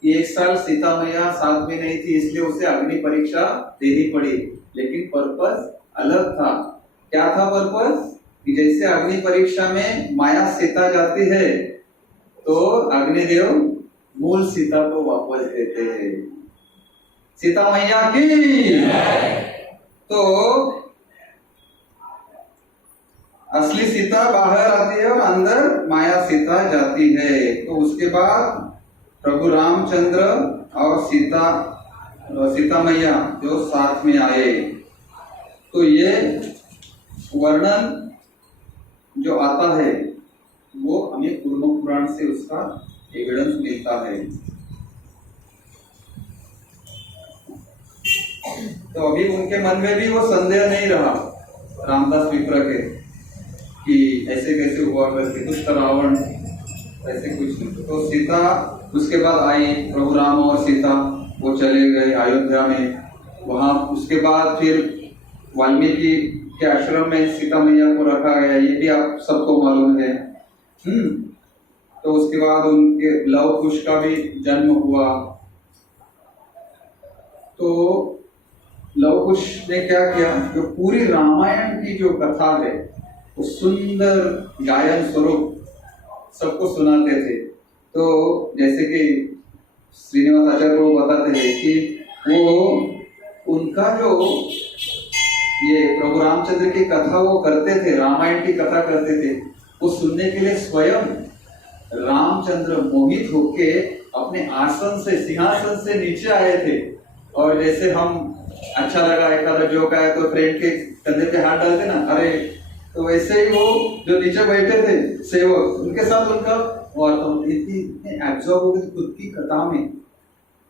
1 साल सीता मैया साथ में नहीं थी, इसलिए उसे अग्नि परीक्षा देनी पड़ी। लेकिन पर्पस अलग था। क्या था पर्पस? कि जैसे अग्नि परीक्षा में माया सीता जाती है तो अग्निदेव मूल सीता को वापस देते हैं। सीता मैया की। तो असली सीता बाहर आती है और अंदर माया सीता जाती है। तो उसके बाद प्रभु रामचंद्र और सीता मैया जो साथ में आए, तो ये वर्णन जो आता है वो हमें पूर्व पुराण से उसका एविडेंस मिलता है। तो अभी उनके मन में भी वो संदेह नहीं रहा रामदास विप्र के कि ऐसे कैसे हुआ करके दुष्ट रावण ऐसे कुछ नहीं। तो सीता उसके बाद आई, प्रभु राम और सीता वो चले गए अयोध्या में। वहां उसके बाद फिर वाल्मीकि के आश्रम में सीता मैया को रखा गया, ये भी आप सबको मालूम है। तो उसके बाद उनके लव कुश का भी जन्म हुआ। तो लव कुश ने क्या किया, जो पूरी रामायण की जो कथा है वो सुंदर गायन स्वरूप सबको सुनाते थे। तो जैसे कि श्रीनिवास आचार्य को बताते हैं कि वो उनका जो ये प्रभु रामचंद्र की कथा वो करते थे, रामायण की कथा करते थे, वो सुनने के लिए स्वयं रामचंद्र मोहित होके अपने आसन से, सिंहासन से नीचे आए थे। और जैसे हम अच्छा लगा एखादा जोक आया तो फ्रेंड के कंधे पे हाथ डालते ना, अरे, तो वैसे ही वो जो नीचे बैठे थे सेवक, उनके साथ उनका इतने एब्जॉर्ब हो गए खुद की कथा में,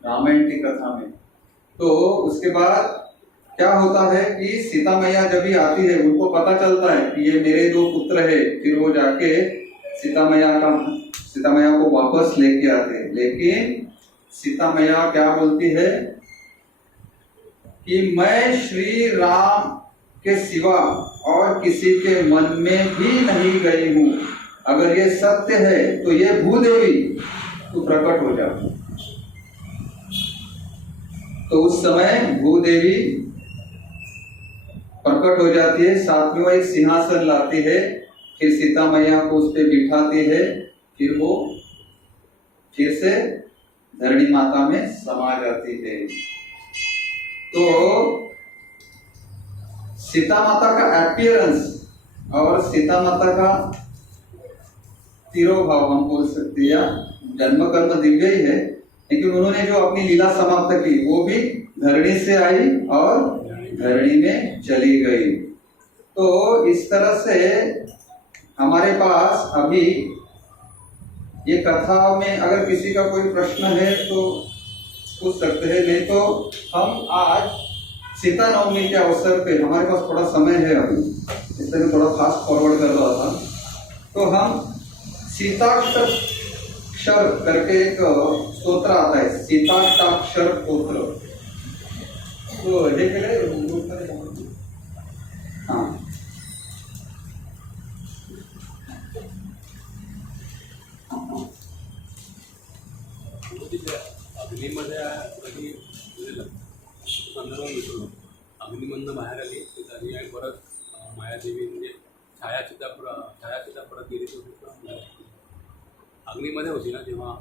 रामायण की कथा में। तो उसके बाद क्या होता है कि सीता मैया जब भी आती है उनको पता चलता है कि ये मेरे दो पुत्र है, फिर वो जाके सीता मैया को वापस लेके आते हैं। लेकिन सीता मैया क्या बोलती है कि मैं श्री राम के सिवा और किसी के मन में भी नहीं गई हूं। अगर ये सत्य है तो ये भूदेवी तो प्रकट हो जाती। तो उस समय भूदेवी प्रकट हो जाती है, साथ में वो एक सिंहासन लाती है, फिर सीता मैया को उस पर बिठाती है, फिर वो फिर से धरणी माता में समा जाती है। तो सीता माता का अपीयरेंस और सीता माता का तिरोभाव हम बोल सकते हैं, या जन्म कर्म दिव्य ही है, लेकिन उन्होंने जो अपनी लीला समाप्त की वो भी धरणी से आई और धरणी में चली गई। तो इस तरह से हमारे पास अभी ये कथा में अगर किसी का कोई प्रश्न है तो पूछ सकते हैं, नहीं तो हम आज सीता नवमी के अवसर पे, हमारे पास थोड़ा समय है अभी, इसलिए मैं थोड़ा फास्ट फॉरवर्ड कर रहा था, तो हम सीताक्षर करके एक स्तोत्र आता है, सीताक्षर स्तोत्र। तो हे केले हाँ अग्नीमध्ये कधी संदर्भ मिळतो. अग्निमधनं बाहेर आली आणि परत मायादेवी म्हणजे छायाचिता परत गेली. अग्नीमध्ये होती ना तेव्हा,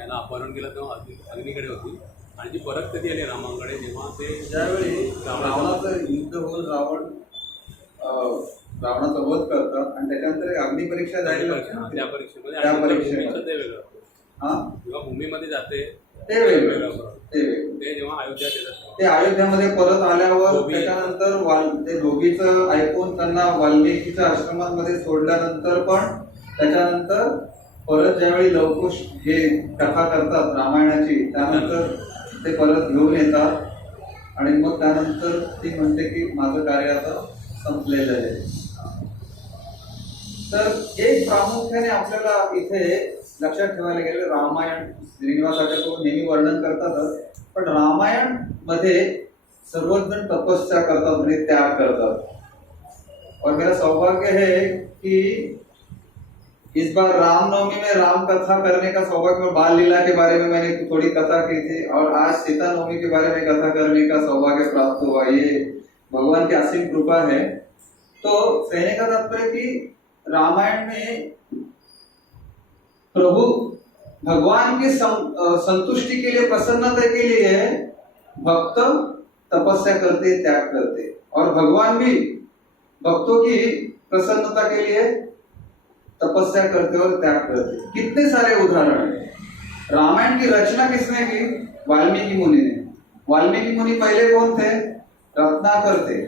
याला अपहरण केलं तेव्हा अग्नीकडे होती, आणि ती परत कधी आली रामांकडे जेव्हा ते ज्यावेळी रावणाचं युद्ध होऊन रावणाचा वध करतात आणि त्याच्यानंतर अग्निपरीक्षा द्यायला त्या परीक्षेमध्ये ते वेगळं जेव्हा भूमीमध्ये जाते ते वेगळं, ते जेव्हा अयोध्यात येतात ते अयोध्यामध्ये परत आल्यावर त्याच्यानंतर ते दोघीचं ऐकून त्यांना वाल्मिकीच्या आश्रमामध्ये सोडल्यानंतर पण त्याच्यानंतर परत ज्यावेळी लवकुश हे कथा करतात रामायणाची, त्यानंतर ते परत घेऊन येतात आणि मग त्यानंतर ती म्हणते की माझं कार्य आता संपलेलं आहे. तर एक प्रामुख्याने आपल्याला इथे लक्षात ठेवायला गेले, रामायण श्रीनिवासाच्या तो नेहमी वर्णन करतातच, पण रामायण मध्ये सर्वच जण तपस्या करतात, म्हणजे त्याग करतात. और मेरा सौभाग्य है कि इस बार रामनवमी में राम कथा करने का सौभाग्य, में बाल लीला के बारे में मैंने थोड़ी कथा की थी, और आज सीता नवमी के बारे में कथा करने का सौभाग्य प्राप्त हुआ। ये भगवान की असीम कृपा है। तो कहने का तात्पर्य कि रामायण में प्रभु भगवान की संतुष्टि के लिए, प्रसन्नता के लिए भक्त तपस्या करते, त्याग करते, और भगवान भी भक्तों की प्रसन्नता के लिए तपस्या करते और त्याग करते। कितने सारे उदाहरण हैं। रामायण की रचना किसने की? वाल्मीकि मुनि ने। वाल्मीकि मुनि पहले कौन थे? रत्नाकर थे,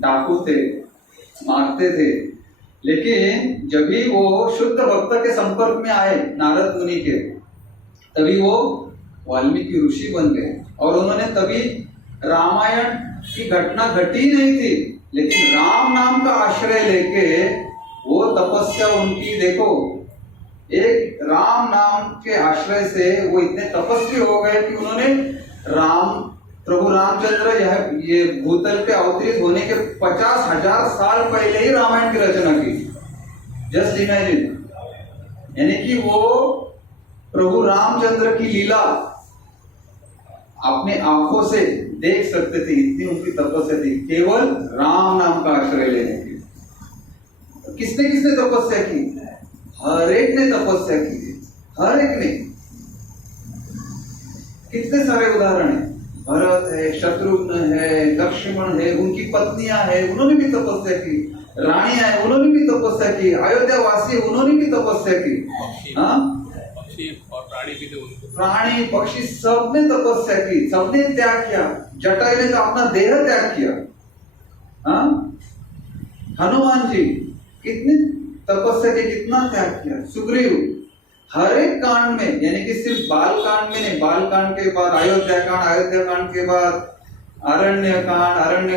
डाकू थे, मारते थे, लेकिन जब भी वो शुद्ध भक्त के संपर्क में आए नारद मुनि के, तभी वो वाल्मीकि ऋषि बन गए, और उन्होंने तभी रामायण की घटना घटी नहीं थी, लेकिन राम नाम का आश्रय लेके वो तपस्या उनकी, देखो एक राम नाम के आश्रय से वो इतने तपस्वी हो गए कि उन्होंने प्रभु रामचंद्र ये भूतल पे अवतरित होने के 50,000 साल पहले ही रामायण की रचना की। जस्ट इमेजिन, यानी कि वो प्रभु रामचंद्र की लीला अपने आंखों से देख सकते थे, इतनी उनकी तपस्या थी, केवल राम नाम का आश्रय लेने की। किसने किसने तपस्या की? हर एक ने तपस्या की, हर एक ने। कितने सारे उदाहरण हैं, भरत है, शत्रुघ्न है, लक्ष्मण है, उनकी पत्नियां है, उन्होंने भी तपस्या की, रानियां है, उन्होंने भी तपस्या की, अयोध्या वासी उन्होंने भी तपस्या की। पक्षी और प्राणी भी थे, प्राणी पक्षी सबने तपस्या की, सबने त्याग किया। जटायु ने तो अपना देह त्याग किया। हनुमान जी कितनी तपस्या की, कितना त्याग किया। सुग्रीव हर एक कांड में, यानी कि सिर्फ बाल कांड में नहीं, बाल कांड के बाद अयोध्या कांड, अयोध्या कांड के बाद अरण्य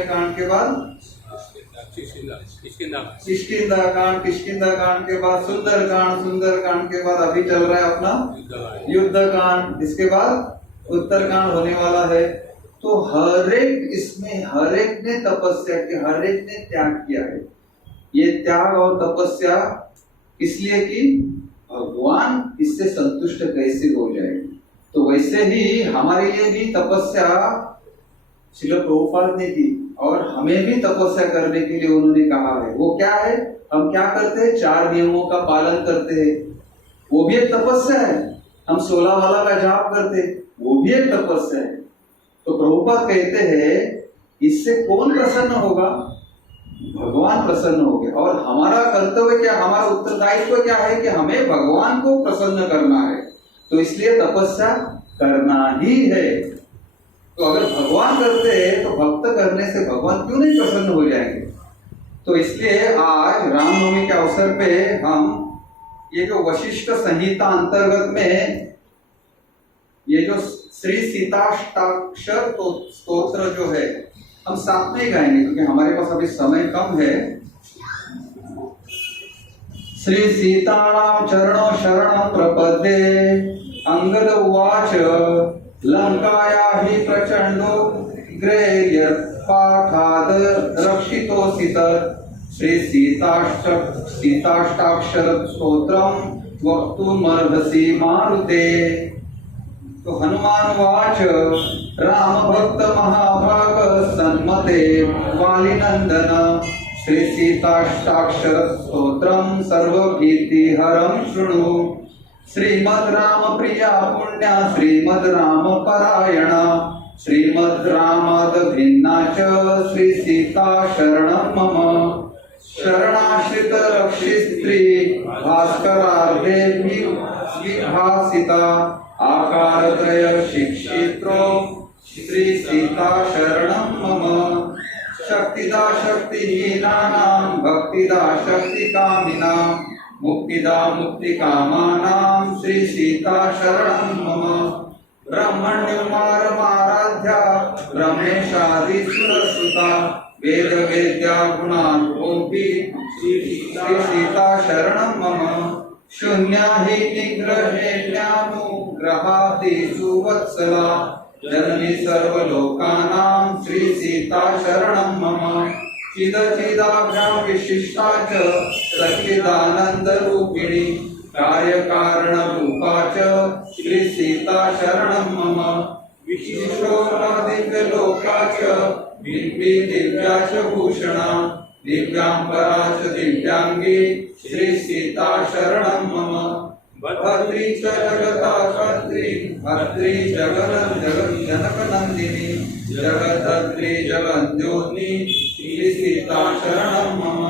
कांड के बाद किष्किंधा कांड के बाद सुंदर कांड के बाद अभी चल रहा है अपना युद्ध कांड, इसके बाद उत्तर कांड होने वाला है। तो हर एक ने तपस्या की, हर एक ने त्याग किया है। ये त्याग और तपस्या इसलिए कि भगवान इससे संतुष्ट कैसे हो जाए। तो वैसे ही हमारे लिए भी तपस्या श्रील प्रभुपाद ने की और हमें भी तपस्या करने के लिए उन्होंने कहा है। वो क्या है, हम क्या करते हैं, 4 नियमों का पालन करते हैं, वो भी एक तपस्या है। हम 16 माला का जाप करते हैं, वो भी एक तपस्या है। तो प्रभुपाद कहते हैं इससे कौन प्रसन्न होगा, भगवान प्रसन्न हो गए। और हमारा कर्तव्य क्या, हमारा उत्तरदायित्व क्या है कि हमें भगवान को प्रसन्न करना है। तो इसलिए तपस्या करना ही है। तो अगर भगवान करते हैं तो भक्त करने से भगवान क्यों नहीं प्रसन्न हो जाएंगे। तो इसलिए आज रामनवमी के अवसर पे हम ये जो वशिष्ठ संहिता अंतर्गत में ये जो श्री सीताष्टाक्षर स्तोत्र जो है हम साथ में ही गाएंगे, क्योंकि हमारे पास अभी समय कम है। श्री सीतानाम चरणों शरणं प्रपद्ये अंगद उवाच लंकाया हि प्रचंडो पाठाद रक्षितोऽसित श्री सीताष्टाक्षर स्तोत्रम वक्तुमर्हसि मारुते। तो हनुमान वाच राम भक्त महाभाग सन्मते वालिनंदन श्री सीताष्टाक्षर स्तोत्रम सर्वभीतिहरं शृणु। श्रीमद् राम प्रिया पुण्या श्रीमद् राम परायणा श्रीमद् रामाद भिन्ना च श्री सीता शरणं मम। शरणाश्रित रक्षित्री भास्करार्धे विभासिता आकारत्रय शिक्षित्रो श्री सीता शरणं मम। शक्तिदा शक्तिहीनानां भक्तिदा शक्तिकामिनां मुक्तिदा मुक्तिकामानां श्री सीता शरणं मम। ब्रह्मण्यमारमाराध्या ब्रह्मेशादिसुरसुता वेद वेद्या गुणारूपी श्री सीता शरणं मम। शून्या हि निग्रहेण्यानुग्रहादिषु वत्सला जननी सर्वलोकानां श्री सीता शरणं मम। चिदचिदाभ्यां विशिष्टा च सच्चिदानन्दरूपिणी कार्यकारणरूपा च श्री सीता शरणं मम। विशिष्टोदिव्यलोका च दिव्या च भूषणा दिव्यांबरा च दिव्यांगी श्री सीता शरणं मम। भद्री च जगता कर्त्री भद्री जनकनंदिनी जगद्धत्री जगद्योतिनी श्री सीता शरणं मम।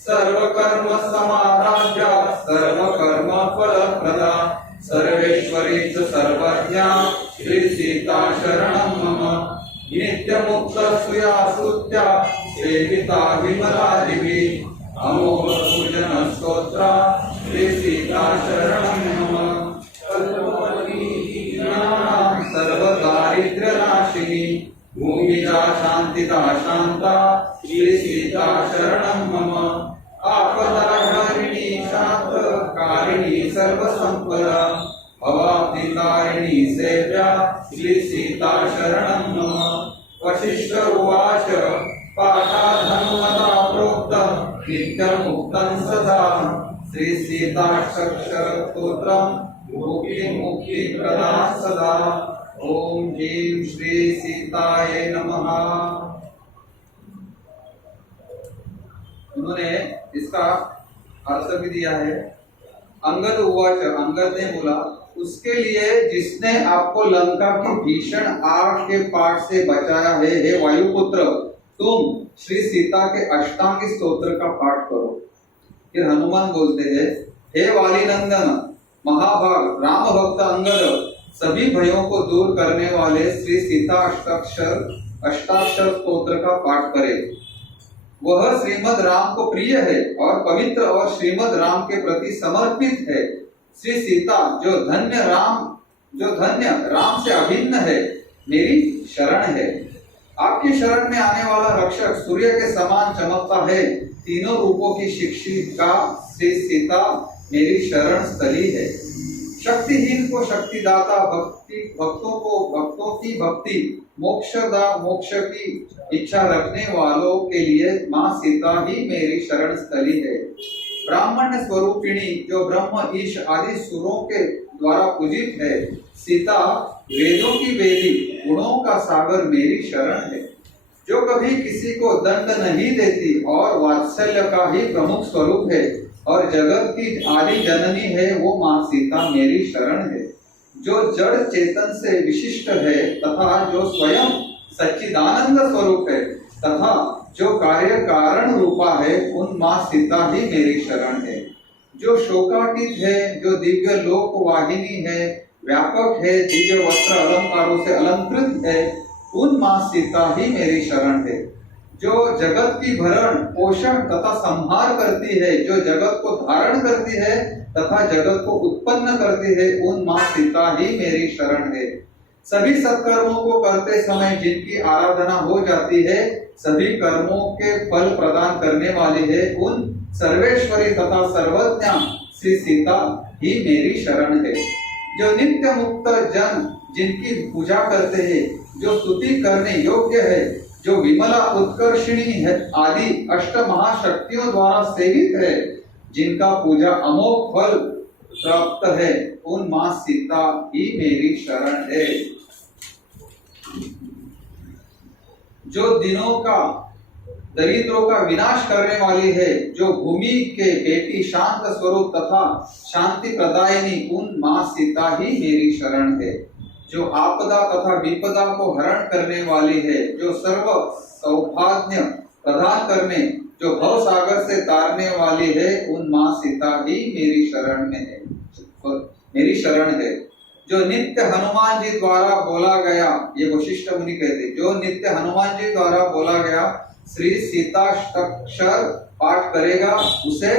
सर्वकर्म समाराध्या सर्वकर्म फलप्रदा सर्वेश्वरी च सर्वज्ञा श्री सीता शरणं मम। नित्यमुक्त सुया सेविता विमलादिभिः अमोघ पूजन स्तोत्रा श्री सीता शरणं मम। सर्वदारिद्र्यनाशिनी भूमिजा शांतिदा शांता श्री सीता शरणं मम। आपदाहारिणी शांतकारिणी सर्वसंपदा भवाब्धिकारिणी सेव्या श्री सीता शरणं मम। वशिष्ठ उवाच पाठाधनुमता प्रोक्तं नित्यमुक्तं सदा श्री सीताष्टाक्षर स्तोत्रं मुक्ति प्रदा सदा। ओम ह्रीं श्री सीताय नमः। उन्होंने इसका अर्थ भी दिया है। अंगद उवाच, अंगद ने बोला, उसके लिए जिसने आपको लंका की भीषण आग के पाठ से बचाया है, हे वायुपुत्र, तुम श्री सीता के अष्टांगी स्तोत्र का पाठ करो। फिर हनुमान बोलते हैं, हे वालिनंदन महाभाग राम भक्त अंगद, सभी भयों को दूर करने वाले श्री सीता अष्टाक्षर स्तोत्र का पाठ करे। वह श्रीमद राम को प्रिय है और पवित्र और श्रीमद राम के प्रति समर्पित है। श्री सीता जो धन्य राम से अभिन्न है, मेरी शरण है। आपकी शरण में आने वाला रक्षक सूर्य के समान चमकता है। तीनों रूपों की शिक्षिका श्री सीता मेरी शरण स्थली है। शक्तिहीन को शक्तिदाता, भक्तों की भक्ति, मोक्ष की इच्छा रखने वालों के लिए माँ सीता ही मेरी शरण स्थली है। ब्राह्मण स्वरूपिणी जो ब्रह्म ईश आदि सुरों के द्वारा पूजित है, सीता वेदों की वेदी, गुणों का सागर मेरी शरण है। जो कभी किसी को दंड नहीं देती और वात्सल्य का ही प्रमुख स्वरूप है और जगत की आदि जननी है, वो माँ सीता मेरी शरण है। जो जड़ चेतन से विशिष्ट है तथा जो स्वयं सच्चिदानंद स्वरूप है तथा जो कार्य कारण रूपा है, उन माँ सीता ही मेरी शरण है। जो शोकातीत है, जो दिव्य लोक वाहिनी है, व्यापक है, दिव्य वस्त्र अलंकारों से अलंकृत है, उन माँ सीता ही मेरी शरण है। जो जगत की भरण पोषण तथा संहार करती है, जो जगत को धारण करती है तथा जगत को उत्पन्न करती है, उन माँ सीता ही मेरी शरण है। सभी सत्कर्मों को करते समय जिनकी आराधना हो जाती है, सभी कर्मों के फल प्रदान करने वाली है, उन सर्वेश्वरी तथा सर्वज्ञा श्री सीता ही मेरी शरण है। जो नित्य मुक्त जन जिनकी पूजा करते हैं, जो स्तुति करने योग्य है, जो विमला उत्कर्षिणी है आदि अष्ट महाशक्तियों द्वारा सेवित है, जिनका पूजा अमोघ फल प्राप्त है, उन माँ सीता ही मेरी शरण है। जो दिनों का दरिद्रों का विनाश करने वाली है, जो भूमि के बेटी शांत स्वरूप तथा शांति प्रदायिनी, उन माँ सीता ही मेरी शरण है। जो आपदा तथा विपदा को हरण करने वाली है, जो सर्व सौभाग्य प्रदान करने, जो भव सागर से तारने वाली है, उन माँ सीता ही मेरी शरण में है, मेरी शरण है। जो नित्य हनुमान जी द्वारा बोला गया, ये वशिष्ठ मुनि कहते, जो नित्य हनुमान जी द्वारा बोला गया श्री सीताष्टक पाठ करेगा, उसे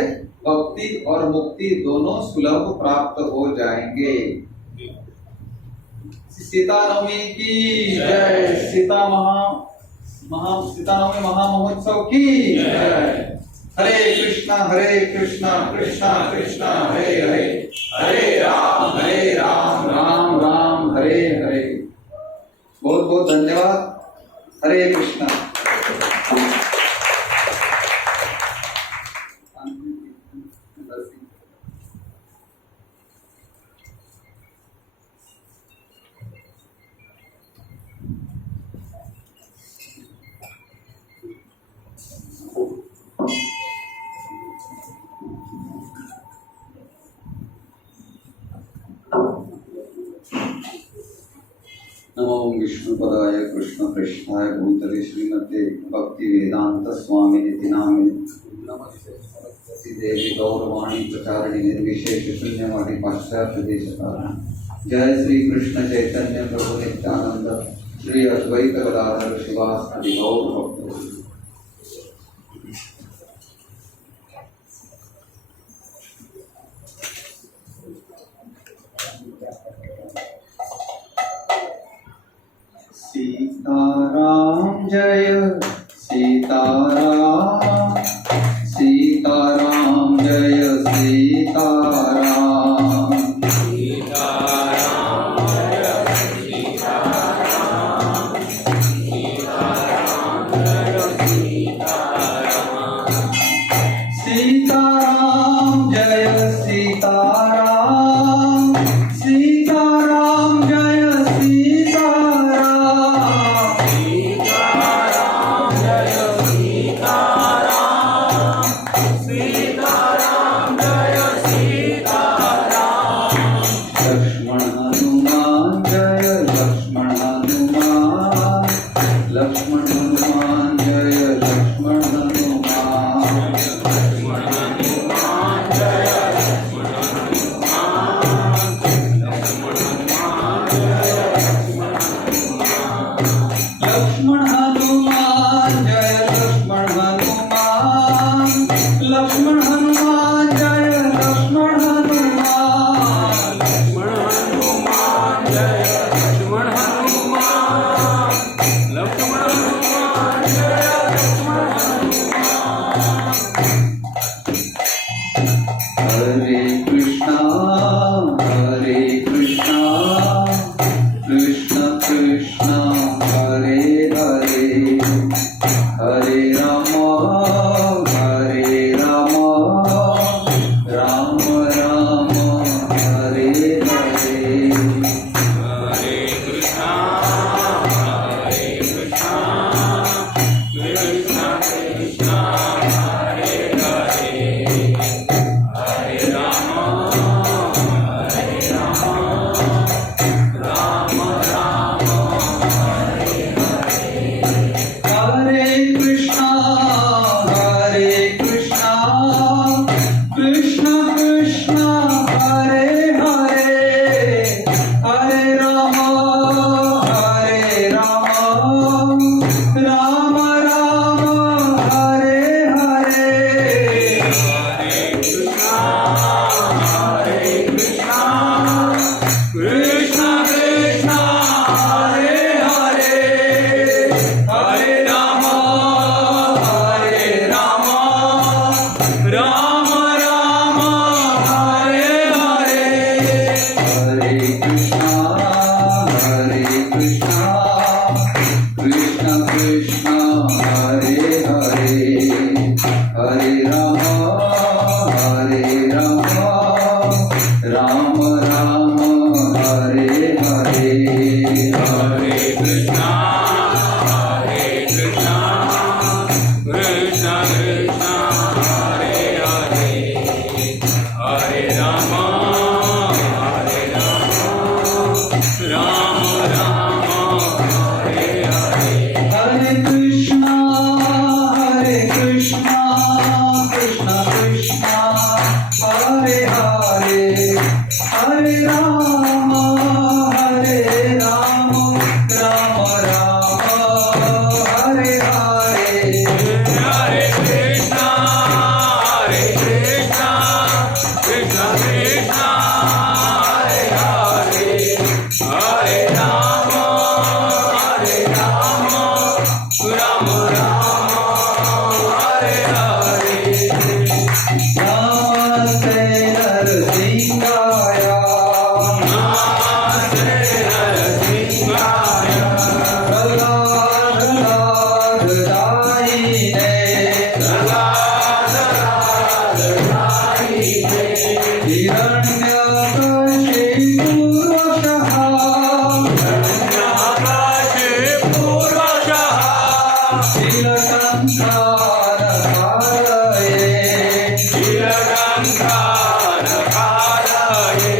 भक्ति और मुक्ति दोनों सुलभ प्राप्त हो जाएंगे। सीता नवमी की जय। सीता नवमी महामहोत्सव की जय। हरे कृष्णा कृष्णा कृष्णा हरे हरे, हरे राम राम राम हरे हरे। बहुत बहुत धन्यवाद। हरे कृष्णा। नमो विष्णुपदाय कृष्ण कृष्णाय भूतले श्रीमते भक्ति वेदांत स्वामी निति नामे नमस्ते देवी गौरवाणी प्रचारिणी निर्विशेष शून्यवादी पाश्चात्य देशकारण। जय श्री कृष्ण चैतन्य प्रभु नित्यानंद श्री अद्वैत गदाधर शिवासादि गौर भक्त। सीताराम जय सीताराम, सीताराम जय सीताराम, सीताराम जय सीताराम, सीताराम जय सीताराम, सीताराम जय सीताराम, सीताराम जय सीताराम, सीताराम जय सीताराम। कृष्ण कृष्ण हरे हरे हरे राम राम राम हरे हरे हरे कृष्णा कृष्ण कृष्ण हरे हरे हरे राम राम राम हरे हरे हरे कृष्ण कृष्ण कृष्ण हरे हरे हरे राम राम राम हरे हरे हरे कृष्णा कृष्ण कृष्ण हरे हरे हरे राम राम राम हरे हरे नमस्ते नरसिंहाय नमस्ते नरसिंहाय प्रह्लाददायिने प्रह्लाददायिने हिरण्यकशिपूर्वशः पूर्वशः नीलकण्ठारहारये नीलकण्ठारहारये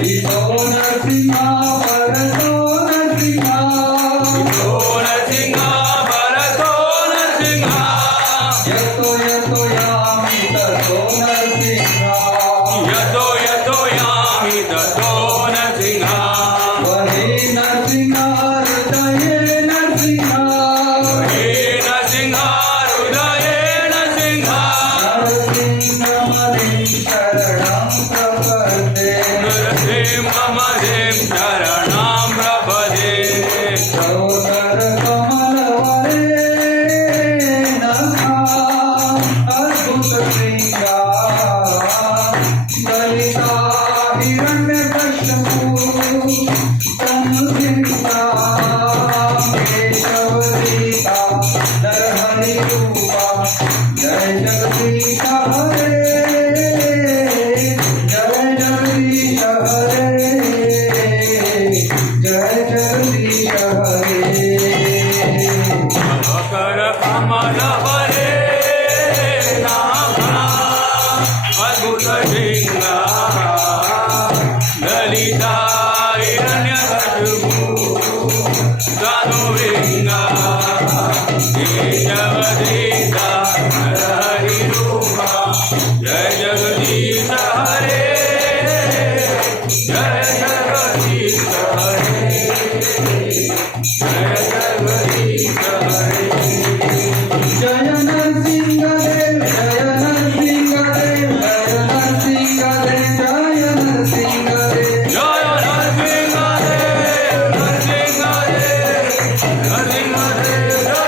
हितो नरसिंहा भरतो नरसिंहा नरसिंहा भरतो नरसिंहा यतो यतो यामि ततो नरसिंहा यतो यतो यामि ततो नरसिंहा वही नरसिंहा हृदये नरसिंहा हे नरसिंहा हृदये नरसिंहा नरसिंहमणिं शरणं प्रपद्ये नरसिंहमणिं शरणं प्रपद्ये सौदरकमलवरे नखा अद्भुतशृङ्गा ललिता हिरण्यकश्यपु संसिंहा केशवसीता नरहरिरूपा जय जगदीश हरे जय जगदीश हरे जय जगदीश हरे कर कमल हरे नाम अद्भुत सिंहा ललिता हिरण्यकशिपु तनुविंगा केशवसीता नरहरिरूपा जय जगदीश हरे जय जगदीश हरे जय जगदीश हरे जय नरसिंहदेव जय नरसिंहदेव जय नरसिंहदेव जय नरसिंहदेव जय नरसिंहदेव नरसिंहदेव नरसिंहदेव जय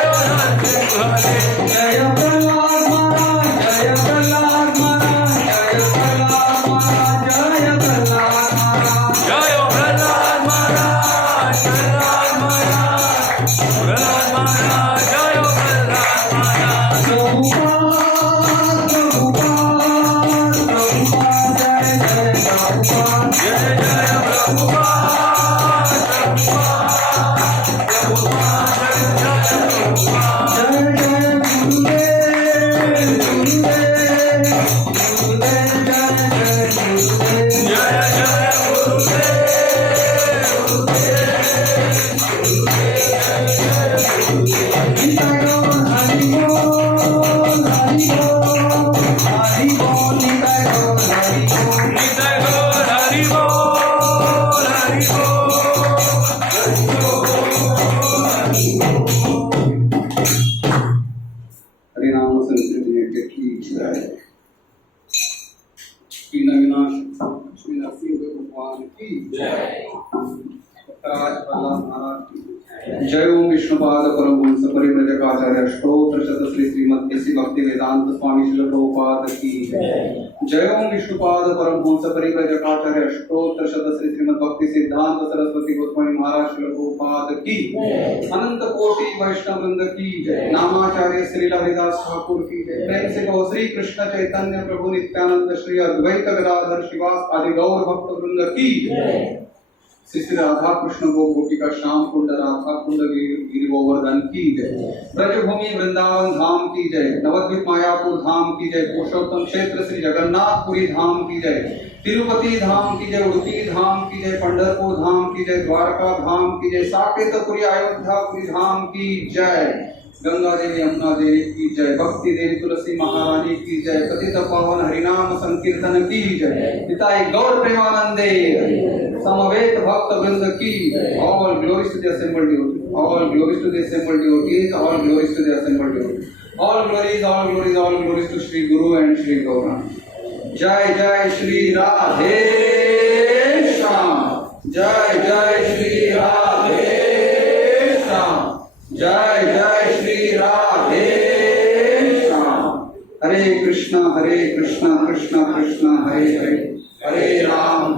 नरसिंहदेव जय प्रह्लाद महाराज जय प्रह्लाद महाराज जय प्रह्लाद महाराज जय प्रह्लाद महाराज जय प्रह्लाद महाराज प्रह्लाद महाराज प्रह्लाद महाराज जय प्रह्लाद महाराज प्रभुपाद प्रभुपाद प्रभुपाद जय जय प्रभुपाद जय जय प्रभुपाद प्रभुपाद जय जय प्रभुपाद जय जय गुरुदेव गुरुदेव गुरुदेव जय जय गुरुदेव निताय गौर हरि बोल हरि बोल हरि बोल निताय गौर हरि बोल निताय गौर हरि बोल हरि हरिनाम संकीर्तन की जय की नविनाश लक्ष्मी नरसिंह भगवान की जय राज प्रह्लाद महाराज की जय ओम विष्णुपाद परम हंस परिव्रजकाचार्य स्तोत्र शत श्री श्रीमद् भक्ति वेदांत स्वामी श्री प्रभुपाद की जय। जय ओम विष्णुपाद परमहंस परिव्रजकाचार्य अष्टोत्तर शत श्री श्रीमद् भक्ति सिद्धांत सरस्वती गोस्वामी महाराज श्रील प्रभुपाद की अनंत कोटि वैष्णव वृंद की जय। नामाचार्य श्री हरिदास ठाकुर की जय। प्रेम से कहो श्री कृष्ण चैतन्य प्रभु नित्यानंद श्री अद्वैत गदाधर श्रीवास आदि गौर भक्त वृंद की जय। श्री श्री राधा कृष्ण गोपी का श्याम कुंड राधा कुंड गिरि गोवर्धन की जय। ब्रजभूमि वृंदावन धाम की जय। नवद्वीप मायापुर धाम की जय। पुरुषोत्तम क्षेत्र श्री जगन्नाथपुरी धाम की जय। तिरुपति धाम की जय। उडुपी धाम की जय। पंढरपुर धाम की जय। द्वारका धाम की जय। साकेतपुरी अयोध्यापुरी धाम की जय। गंगा देवी यमुना देवी की जय। भक्ति देवी तुलसी महारानी की जय। पतित पावन हरिनाम संकीर्तन की जय। पिताई गौर प्रेमानंदे समवेत भक्त वृंद की जय। All glories to the assembled devotees, all glories to the assembled devotees, all glories to the assembled devotees, all glories, all glories, all glories to Shri guru and Shri Gaurang. जय जय श्री राधे श्याम, जय जय श्री राधे श्याम, जय जय श्री राधे श्याम। हरे कृष्णा कृष्णा कृष्णा हरे हरे, हरे राम